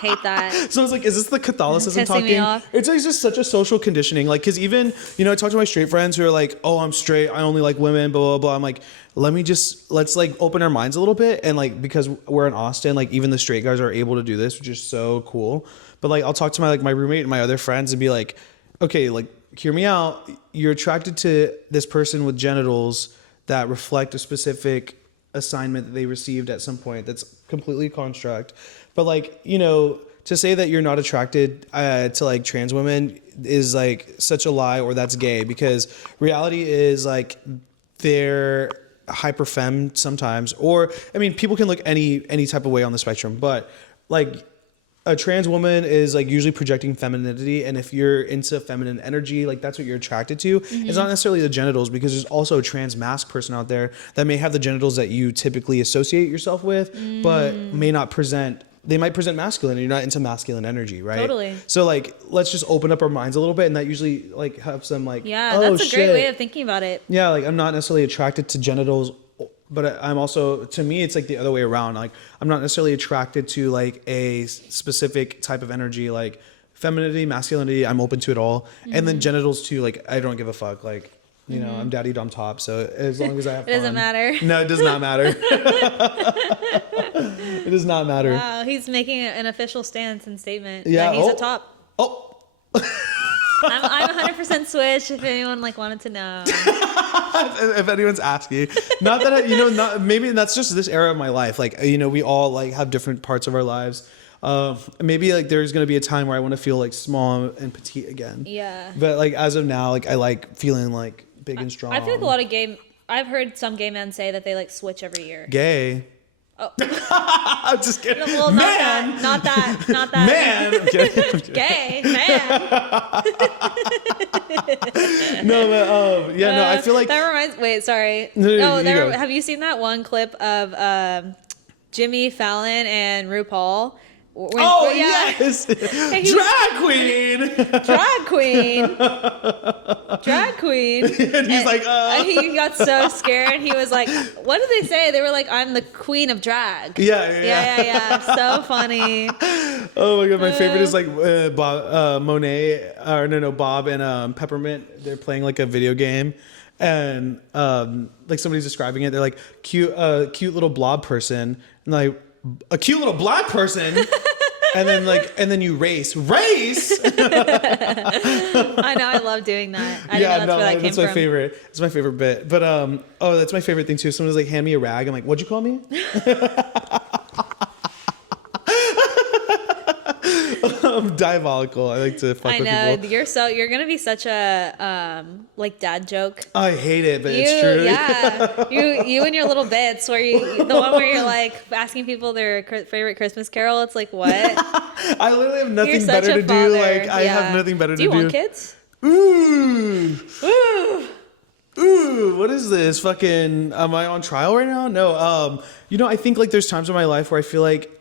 hate that. So I was like, is this the Catholicism talking? Me off. It's like just such a social conditioning. Like, because even, you know, I talk to my straight friends who are like, oh, I'm straight, I only like women, blah, blah, blah. I'm like, let's like open our minds a little bit. And like, because we're in Austin, like even the straight guys are able to do this, which is so cool. But like, I'll talk to my roommate and my other friends and be like, okay, like, hear me out. You're attracted to this person with genitals that reflect a specific assignment that they received at some point that's completely construct. But like, you know, to say that you're not attracted to like trans women is like such a lie, or that's gay, because reality is like they're hyper femme sometimes, or I mean, people can look any type of way on the spectrum, but like a trans woman is like usually projecting femininity, and if you're into feminine energy, like that's what you're attracted to. It's not necessarily the genitals, because there's also a trans masc person out there that may have the genitals that you typically associate yourself with, but may not present. They might present masculine, and you're not into masculine energy, right? Totally. So like, let's just open up our minds a little bit, and that usually like helps them like, yeah, oh, that's a great way of thinking about it. Yeah, like I'm not necessarily attracted to genitals, but I'm also, to me, it's like the other way around. Like I'm not necessarily attracted to like a specific type of energy, like femininity, masculinity. I'm open to it all, and then genitals too. Like I don't give a fuck. Like You know, I'm daddy dom top. So as long as I have fun. It doesn't matter. No, it does not matter. It does not matter. Wow, he's making an official stance and statement. Yeah, that he's a top. Oh. I'm 100% switch. If anyone like wanted to know. If anyone's asking, not that not maybe that's just this era of my life. Like, you know, we all like have different parts of our lives. Maybe like there's gonna be a time where I want to feel like small and petite again. Yeah. But like as of now, like I like feeling like big and strong. I feel like a lot of I've heard some gay men say that they like switch every year. Gay. Oh. I'm just kidding. Well, man. Not that. Man. I'm kidding. Gay man. No, but no, I feel like that reminds. Wait, sorry. No, have you seen that one clip of Jimmy Fallon and RuPaul? Yes, drag queen. And he's like, he got so scared. He was like, "What did they say?" They were like, "I'm the queen of drag." Yeah. So funny. Oh my god, my favorite is like Bob, Bob and Peppermint. They're playing like a video game, and like somebody's describing it. They're like cute little blob person, and like a cute little black person. And then you race. I know, I love doing that. I didn't know that's where that came from. Favorite. It's my favorite bit. But that's my favorite thing too. Someone was like, hand me a rag. I'm like, what'd you call me? I'm diabolical. I like to fuck with people. I know. You're gonna be such a like dad joke. I hate it, but it's true. Yeah. you and your little bits the one where you're like asking people their favorite Christmas carol. It's like, what? I literally have nothing better to do. Like I have nothing better to do. Do you want kids? Ooh, what is this? Fucking, am I on trial right now? No. I think like there's times in my life where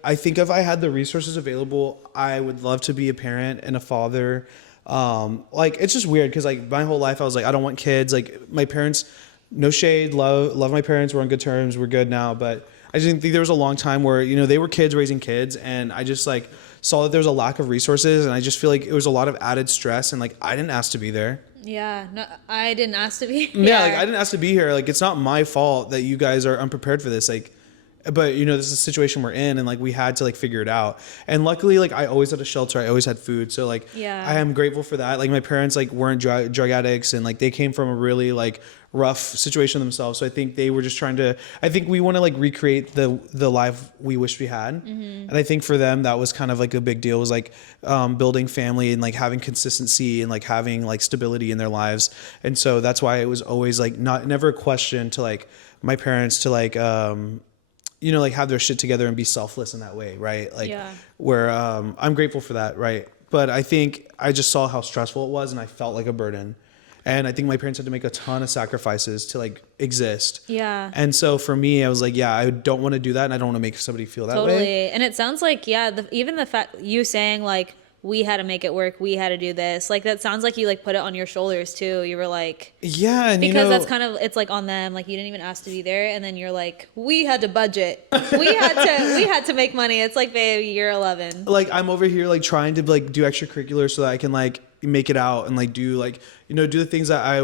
I think if I had the resources available, I would love to be a parent and a father. Like it's just weird because like my whole life I was like, I don't want kids. Like my parents, no shade, love my parents. We're on good terms. We're good now. But I just think there was a long time where, they were kids raising kids, and I just like saw that there was a lack of resources, and I just feel like it was a lot of added stress, and like I didn't ask to be there. Yeah, no, I didn't ask to be here. Yeah, like I didn't ask to be here. Like it's not my fault that you guys are unprepared for this. Like, but this is a situation we're in, and like we had to like figure it out. And luckily, like I always had a shelter. I always had food. So like, yeah, I am grateful for that. Like my parents like weren't drug addicts, and like they came from a really like rough situation themselves. So I think they were just I think we want to like recreate the life we wish we had. Mm-hmm. And I think for them, that was kind of like a big deal, was like building family and like having consistency and like having like stability in their lives. And so that's why it was always like never a question to like my parents to like, like have their shit together and be selfless in that way. Right. Like where I'm grateful for that. Right. But I think I just saw how stressful it was, and I felt like a burden. And I think my parents had to make a ton of sacrifices to like exist. Yeah. And so for me, I was like, I don't want to do that, and I don't want to make somebody feel that way. Totally. And it sounds like, even the fact you saying like, we had to make it work, we had to do this, like that sounds like you like put it on your shoulders too. You were like, and because that's kind of, it's like on them, like you didn't even ask to be there, and then you're like, we had to budget, we had to make money. It's like, baby, you're 11. Like I'm over here like trying to like do extracurriculars so that I can like make it out and like do like do the things that I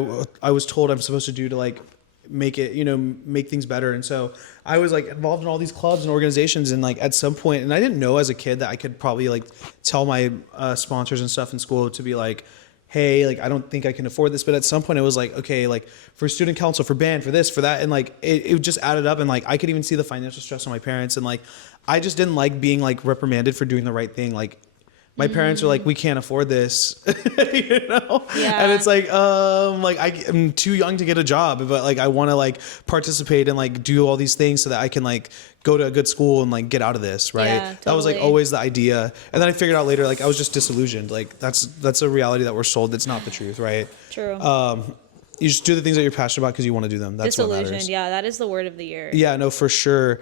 was told I'm supposed to do to like make it make things better. And so I was like involved in all these clubs and organizations, and like at some point, and I didn't know as a kid that I could probably like tell my sponsors and stuff in school to be like, hey, like I don't think I can afford this. But at some point it was like, okay, like for student council, for band, for this, for that, and like it just added up, and like I could even see the financial stress on my parents, and like I just didn't like being like reprimanded for doing the right thing. Like my parents are like, we can't afford this, Yeah. And it's like I'm too young to get a job, but like I want to like participate and like do all these things so that I can like go to a good school and like get out of this, right? Yeah, totally. That was like always the idea. And then I figured out later, like I was just disillusioned. Like that's a reality that we're sold. That's not the truth, right? True. You just do the things that you're passionate about because you want to do them. That's what matters. Yeah, that is the word of the year. Yeah, no, for sure.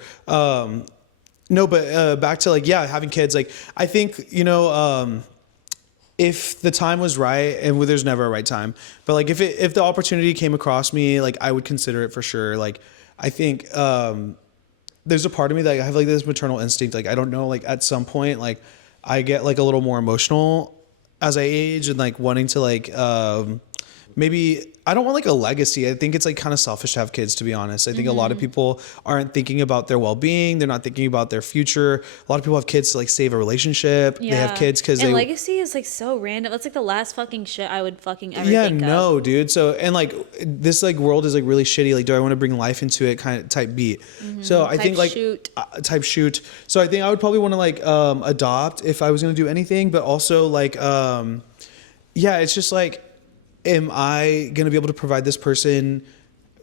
No, but back to like, having kids, like I think, if the time was right, and there's never a right time, but like if the opportunity came across me, like I would consider it for sure. Like I think there's a part of me that I have like this maternal instinct. Like I don't know, like at some point, like I get like a little more emotional as I age, and like wanting to like maybe I don't want like a legacy. I think it's like kind of selfish to have kids, to be honest. I think a lot of people aren't thinking about their well-being. They're not thinking about their future. A lot of people have kids to like save a relationship. Yeah. They have kids because legacy is like so random. That's like the last fucking shit I would fucking ever think no, of. dude. So, and like this like world is like really shitty. Like, do I want to bring life into it? Kind of type beat. So I think like type shoot. So I think I would probably want to like adopt if I was going to do anything, but also like yeah, it's just like, am I going to be able to provide this person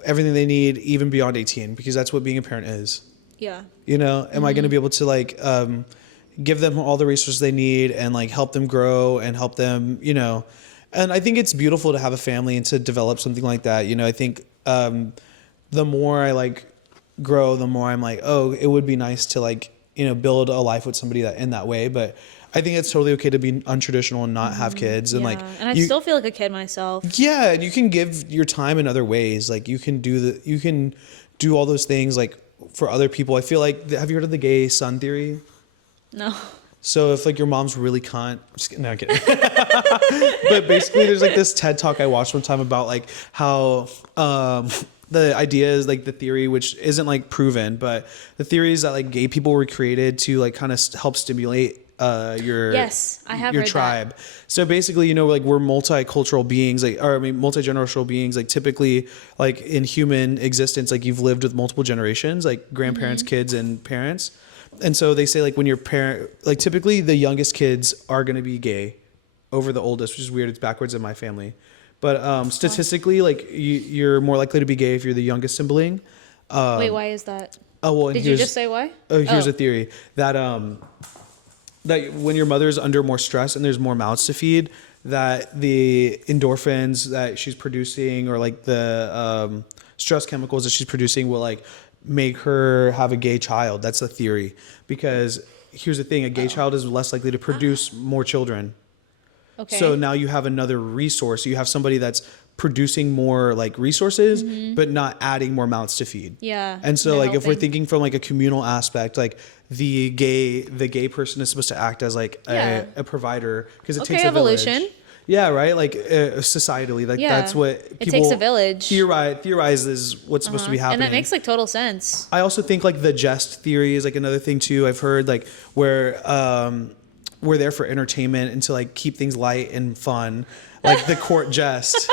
everything they need even beyond 18? Because that's what being a parent is. Yeah. You know, am I going to be able to like give them all the resources they need and like help them grow and help them, you know. And I think it's beautiful to have a family and to develop something like that. You know, I think the more I like grow, the more I'm like, oh, it would be nice to like, you know, build a life with somebody that in that way. But I think it's totally okay to be untraditional and not have kids. And like, and I still feel like a kid myself. Yeah. And you can give your time in other ways. Like you can do all those things like for other people. I feel like, have you heard of the gay son theory? No. So if like your mom's really cunt, I'm just kidding. No, I'm kidding. But basically there's like this TED talk I watched one time about like how, the idea is like the theory, which isn't like proven, but the theory is that like gay people were created to like kind of help stimulate your tribe. That. So basically, you know, like we're multicultural beings, like, or I mean, multi-generational beings, like typically like in human existence, like you've lived with multiple generations, like grandparents, kids, and parents. And so they say like when your parent, like typically the youngest kids are going to be gay over the oldest, which is weird. It's backwards in my family. But statistically, like you're more likely to be gay if you're the youngest sibling. Wait, why is that? Oh, well, did you just say why? Here's a theory that that when your mother's under more stress and there's more mouths to feed, that the endorphins that she's producing or like the stress chemicals that she's producing will like make her have a gay child. That's the theory. Because here's the thing, a gay child is less likely to produce more children. Okay. So now you have another resource. You have somebody that's producing more like resources, but not adding more mouths to feed. Yeah. And so like if we're thinking from like a communal aspect, like the gay person is supposed to act as like a provider because it takes a evolution. Village. Yeah, right. Like societally, like that's what people takes a village. Theorize is what's supposed to be happening, and that makes like total sense. I also think like the jest theory is like another thing too. I've heard like where we're there for entertainment and to like keep things light and fun, like the court jest.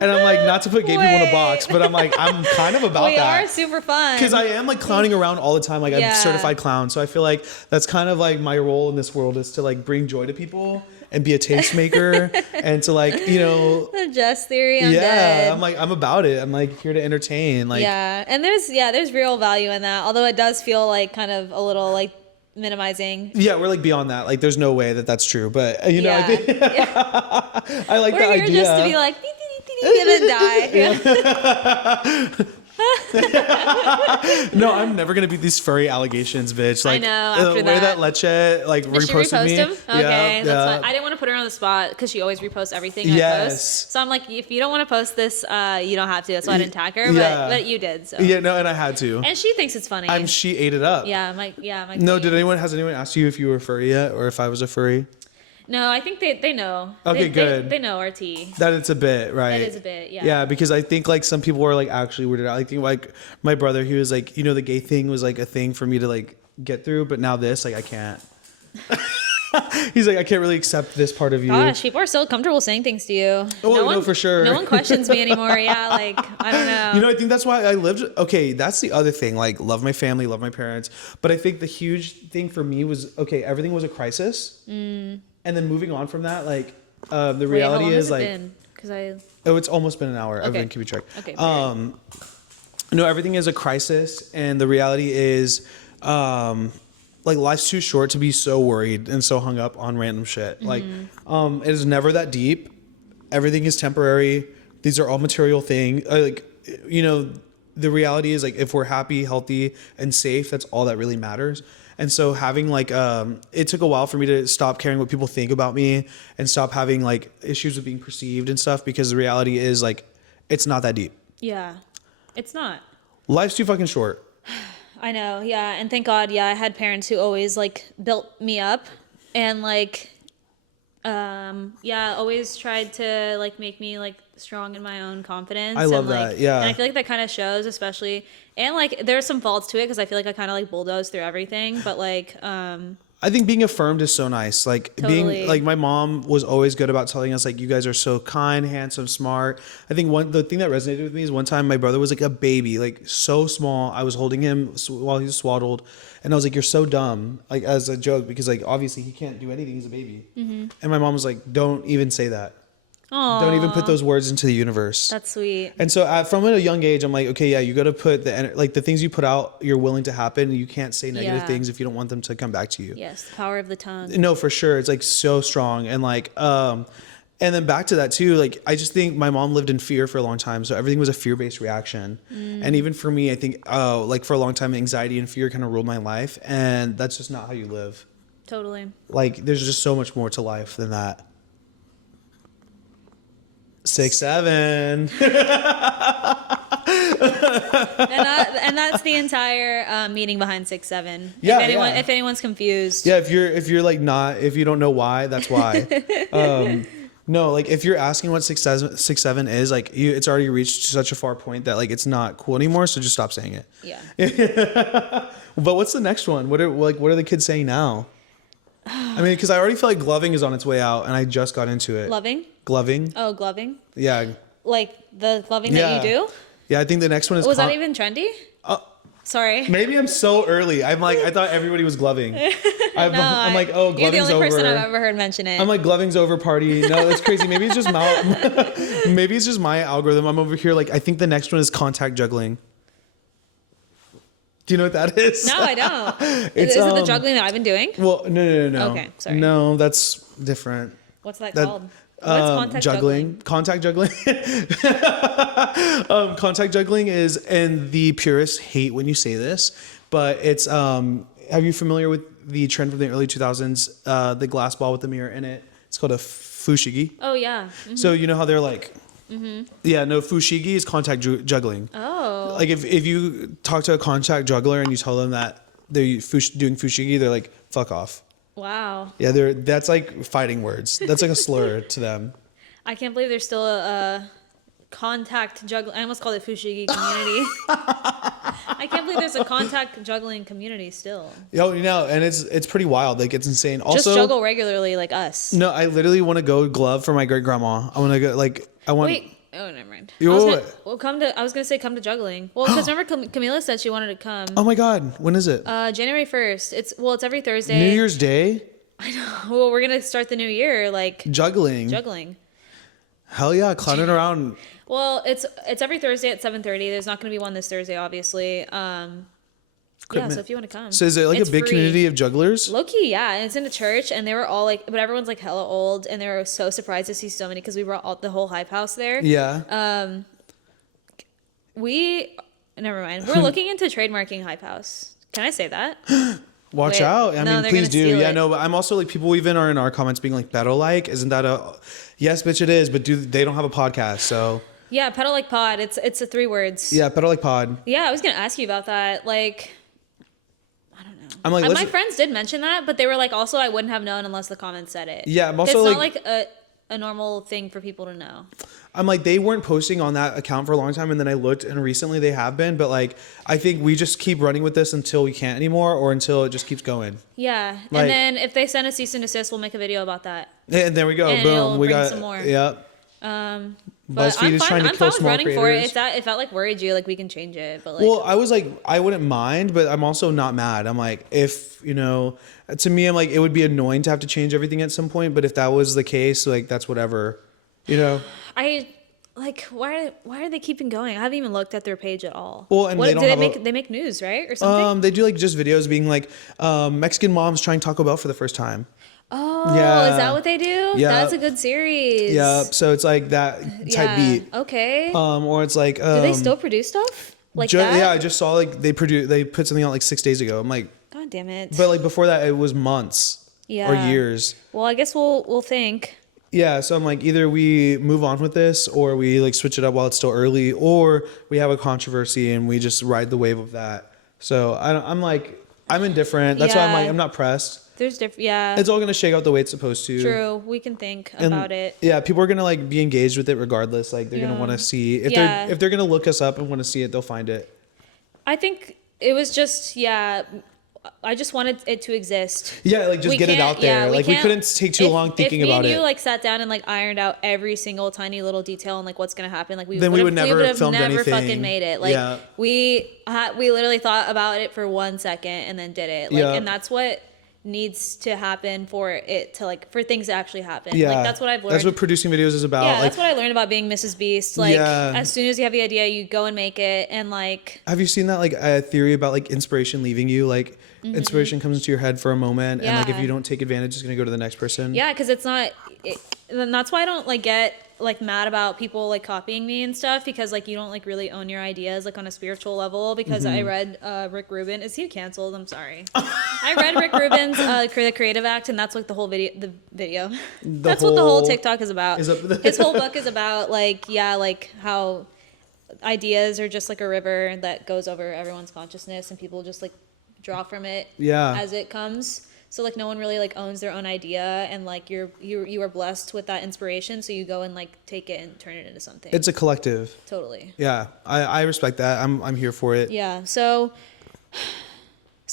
And I'm like, not to put gay people in a box, but I'm like, I'm kind of about that. We are super fun. Because I am like clowning around all the time. Like I'm a certified clown. So I feel like that's kind of like my role in this world is to like bring joy to people and be a tastemaker and to like, you know. The jest theory. I'm dead. I'm like, I'm about it. I'm like here to entertain. Like, and there's real value in that. Although it does feel like kind of a little like minimizing. Yeah, we're like beyond that. Like there's no way that that's true. But you know, I like the idea. We're here just to be like, gonna die. No, I'm never gonna be these furry allegations, bitch. Like, I know. After the way that Leche like reposted me. Him? Okay, that's fine. I didn't want to put her on the spot because she always reposts everything I post. So I'm like, if you don't want to post this, you don't have to. That's why I didn't tag her. But you did. So yeah, no, and I had to. And she thinks it's funny. She ate it up. Yeah, I'm like. No, has anyone asked you if you were furry yet, or if I was a furry? No, I think they know. Okay, good. They know our tea. That it's a bit, right? It is a bit, yeah. Yeah, because I think like some people were like actually weirded out. I think like my brother, he was like, you know, the gay thing was like a thing for me to like get through, but now this, like I can't. He's like, I can't really accept this part of you. Gosh, people are so comfortable saying things to you. No, for sure. No one questions me anymore. Yeah, like, I don't know. You know, I think that's why I lived. Okay, that's the other thing. Like, love my family, love my parents. But I think the huge thing for me was, okay, everything was a crisis. And then moving on from that, like, the reality is like. It's almost been an hour. Okay. Everything can be tracked. Okay. No, everything is a crisis. And the reality is, like life's too short to be so worried and so hung up on random shit. Like, it is never that deep. Everything is temporary. These are all material things. Like, you know, the reality is like if we're happy, healthy, and safe, that's all that really matters. And so having like, it took a while for me to stop caring what people think about me and stop having like issues with being perceived and stuff because the reality is like, it's not that deep. Yeah, it's not. Life's too fucking short. I know, yeah. And thank God, I had parents who always like built me up and like Yeah, always tried to like make me like strong in my own confidence. I love and, like, that. Yeah. And I feel like that kind of shows, especially, and like there's some faults to it because I feel like I kind of like bulldoze through everything. But like, I think being affirmed is so nice. Like Totally. being like my mom was always good about telling us like you guys are so kind, handsome, smart. I think the thing that resonated with me is one time my brother was like a baby, like so small. I was holding him while he was swaddled, and I was like, "You're so dumb," like as a joke because like obviously he can't do anything. He's a baby. And my mom was like, "Don't even say that. Don't even put those words into the universe." That's sweet. And so from a young age, I'm like, okay, yeah, you got to put the things you put out, you're willing to happen. You can't say negative things if you don't want them to come back to you. Yes, the power of the tongue. No, for sure. It's like so strong. And like, and then back to that too, like, I just think my mom lived in fear for a long time. So everything was a fear-based reaction. And even for me, I think, like for a long time, anxiety and fear kind of ruled my life. And that's just not how you live. Totally. Like, there's just so much more to life than that. 6'7". and that's the entire meaning behind 6'7". Yeah, If anyone's confused. Yeah, if you're like not, if you don't know why, that's why. No, like if you're asking what 6'7" is, like it's already reached such a far point that like it's not cool anymore. So just stop saying it. Yeah. But what's the next one? What are the kids saying now? I mean, because I already feel like gloving is on its way out, and I just got into it. Gloving. Oh, gloving. Yeah. Like the gloving that you do. Yeah, I think the next one is. Was that even trendy? Sorry. Maybe I'm so early. I'm like, I thought everybody was gloving. I'm like, oh, gloving's over. You're the only person I've ever heard mention it. I'm like, gloving's over, party. No, that's crazy. Maybe it's just my algorithm. I'm over here like, I think the next one is contact juggling. Do you know what that is? No, I don't. Is it the juggling that I've been doing? Well, no. Okay, sorry. No, that's different. What's that called? What's contact juggling? Contact juggling. Contact juggling is, and the purists hate when you say this, but it's, are you familiar with the trend from the early 2000s? The glass ball with the mirror in it. It's called a fushigi. Oh, yeah. Mm-hmm. So you know how they're like, yeah, no, fushigi is contact juggling. Oh. Like if you talk to a contact juggler and you tell them that they're doing fushigi, they're like, fuck off. Wow. Yeah, that's like fighting words. That's like a slur to them. I can't believe there's still a contact juggling. I almost called it fushigi community. I can't believe there's a contact juggling community still. Yo, and it's pretty wild. Like it's insane. Also, just juggle regularly like us. No, I literally want to go glove for my great grandma. I want to go Wait. Oh, never mind. I was gonna say come to juggling. Well, because remember Camila said she wanted to come. Oh my God, when is it? January 1st. It's every Thursday. New Year's Day. I know. Well, we're gonna start the new year like juggling. Hell yeah, clowning around. Well, it's every Thursday at 7:30. There's not gonna be one this Thursday, obviously. Yeah, so if you want to come. So is it like a big community of jugglers? Low key, yeah. And it's in a church, and they were all like, but everyone's like hella old, and they were so surprised to see so many because we brought the whole hype house there. Yeah. Never mind. We're looking into trademarking hype house. Can I say that? Watch out. I mean, please do. Yeah, no, but I'm also like, people even are in our comments being like, pedo like, isn't that yes, bitch, it is, but they don't have a podcast, so. Yeah, pedal like pod. It's a 3 words. Yeah, pedal like pod. Yeah, I was going to ask you about that. Like, I don't know. I'm like, my friends did mention that, but they were like, also, I wouldn't have known unless the comments said it. Yeah, I'm also it's not like a normal thing for people to know. I'm like, they weren't posting on that account for a long time, and then I looked, and recently they have been, but like, I think we just keep running with this until we can't anymore, or until it just keeps going. Yeah, like, and then if they send a cease and desist, we'll make a video about that. And there we go. And boom, we got some more. Yeah. But BuzzFeed is trying to kill small creators. For it. If that like worried you, like we can change it. But like, well, I was like, I wouldn't mind, but I'm also not mad. I'm like, if to me, I'm like, it would be annoying to have to change everything at some point. But if that was the case, like that's whatever, I like why are they keeping going? I haven't even looked at their page at all. Well, and they make news, right, or something? They do like just videos being like, Mexican moms trying Taco Bell for the first time. Oh, yeah. Is that what they do? Yeah, that's a good series. Yeah, so it's like that type beat. Okay. Or it's like, do they still produce stuff like that? Yeah, I just saw like they put something out like 6 days ago. I'm like, God damn it. But like before that, it was months or years. Well, I guess we'll think. Yeah, so I'm like, either we move on with this, or we like switch it up while it's still early, or we have a controversy and we just ride the wave of that. So I'm like, I'm indifferent. That's why I'm like, I'm not pressed. There's different, yeah. It's all gonna shake out the way it's supposed to. True. We can think about it. Yeah, people are gonna like be engaged with it regardless. Like they're gonna want to see if they're gonna look us up and want to see it, they'll find it. I think it was just I just wanted it to exist. Yeah, like just get it out there. Like we couldn't take too long thinking about it. If me and you like sat down and like ironed out every single tiny little detail and like what's gonna happen, like we would have never filmed anything. Fucking made it. Like we literally thought about it for 1 second and then did it. Like and that's what needs to happen for it to like for things to actually happen. Yeah, like that's what I've learned. That's what producing videos is about. Yeah, like, that's what I learned about being Mrs. Beast. Like as soon as you have the idea, you go and make it. And like, have you seen that like theory about like inspiration leaving you? Like inspiration comes into your head for a moment, and like if you don't take advantage, it's gonna go to the next person. Yeah, because it's not. And that's why I don't like get like mad about people like copying me and stuff, because like you don't like really own your ideas like on a spiritual level. Because I read Rick Rubin. Is he canceled? I'm sorry. I read Rick Rubin's the Creative Act, and that's like the whole video. That's what the whole TikTok is about. His whole book is about like like how ideas are just like a river that goes over everyone's consciousness, and people just like draw from it as it comes. So like no one really like owns their own idea, and like you are blessed with that inspiration, so you go and like take it and turn it into something. It's a collective. Totally. Yeah, I respect that. I'm here for it. Yeah. So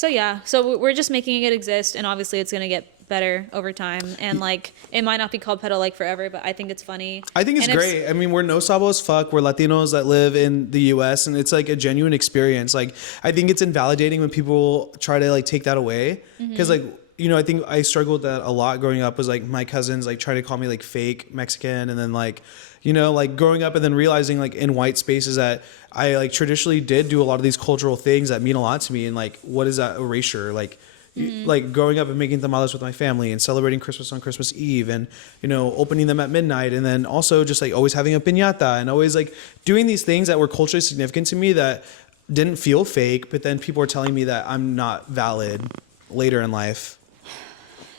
we're just making it exist, and obviously it's gonna get better over time, and like it might not be called pedo like forever, but I think it's funny. I think it's great. I mean, we're no sabo as fuck. We're Latinos that live in the US, and it's like a genuine experience. Like I think it's invalidating when people try to like take that away, because like I think I struggled with that a lot growing up. Was like my cousins like trying to call me like fake Mexican, and then like like growing up and then realizing like in white spaces that I like traditionally did do a lot of these cultural things that mean a lot to me, and like what is that erasure like. Like growing up and making tamales with my family and celebrating Christmas on Christmas Eve, and opening them at midnight, and then also just like always having a piñata and always like doing these things that were culturally significant to me that didn't feel fake, but then people are telling me that I'm not valid later in life.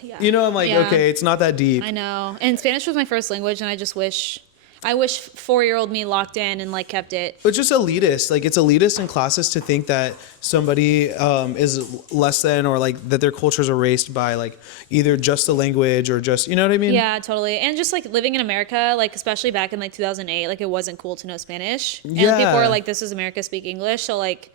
I'm like, okay, it's not that deep. I know. And Spanish was my first language, and I wish 4-year-old me locked in and like kept it. It's just elitist. Like it's elitist and classist to think that somebody is less than, or like that their culture is erased by like either just the language or just, you know what I mean? Yeah, totally. And just like living in America, like especially back in like 2008, like it wasn't cool to know Spanish. And people are like, this is America, speak English. So like,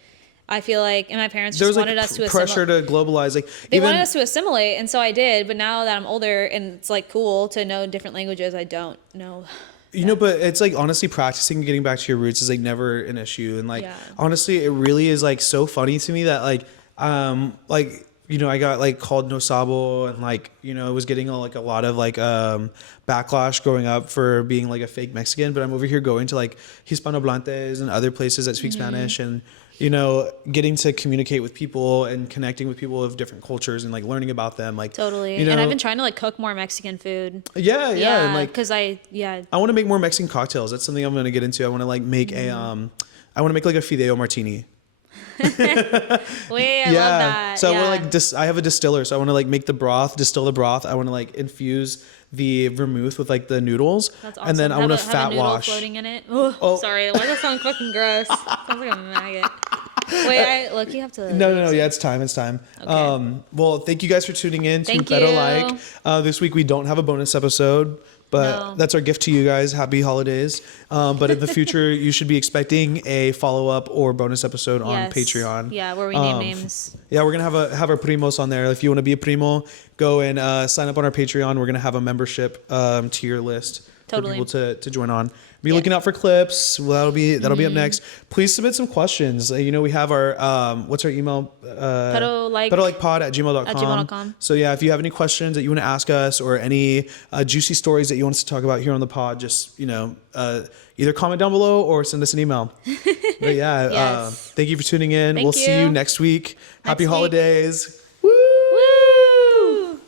I feel like, and my parents just wanted us to assimilate. Pressure to globalize. Like they wanted us to assimilate, and so I did. But now that I'm older and it's like cool to know different languages, I don't know. But it's like honestly practicing getting back to your roots is like never an issue. And like honestly, it really is like so funny to me that like I got like called no sabo, and like I was getting a lot of like backlash growing up for being like a fake Mexican, but I'm over here going to like Hispanohablantes and other places that speak Spanish, and getting to communicate with people and connecting with people of different cultures and like learning about them, like totally. And I've been trying to like cook more Mexican food. Yeah, and like because I want to make more Mexican cocktails. That's something I'm going to get into. I want to like make I want to make like a fideo martini. Wait, I love that. So I want to like I have a distiller, so I want to like make the broth, distill the broth. I want to like infuse the vermouth with like the noodles. That's awesome. And then I want to fat wash. Floating in it. Oh, sorry. Why does that sound fucking gross? Sounds like a maggot. Wait, you have to. No. Yeah, it's time. Okay. Well, thank you guys for tuning in to Better Like. This week we don't have a bonus episode, but that's our gift to you guys. Happy holidays. But in the future, you should be expecting a follow-up or bonus episode on Patreon. Yeah, where we name names. Yeah, we're going to have our primos on there. If you want to be a primo, go and sign up on our Patreon. We're going to have a membership tier list for people to join on. Be looking out for clips. Well, that'll be up next. Please submit some questions. We have our what's our email? pedolikePod@gmail.com. So yeah, if you have any questions that you want to ask us, or any juicy stories that you want us to talk about here on the pod, just either comment down below or send us an email. But yeah, thank you for tuning in. We'll see you next week. Happy holidays. Woo!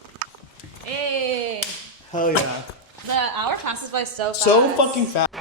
Hey. Hell yeah. The hour passes by so fast. So fucking fast.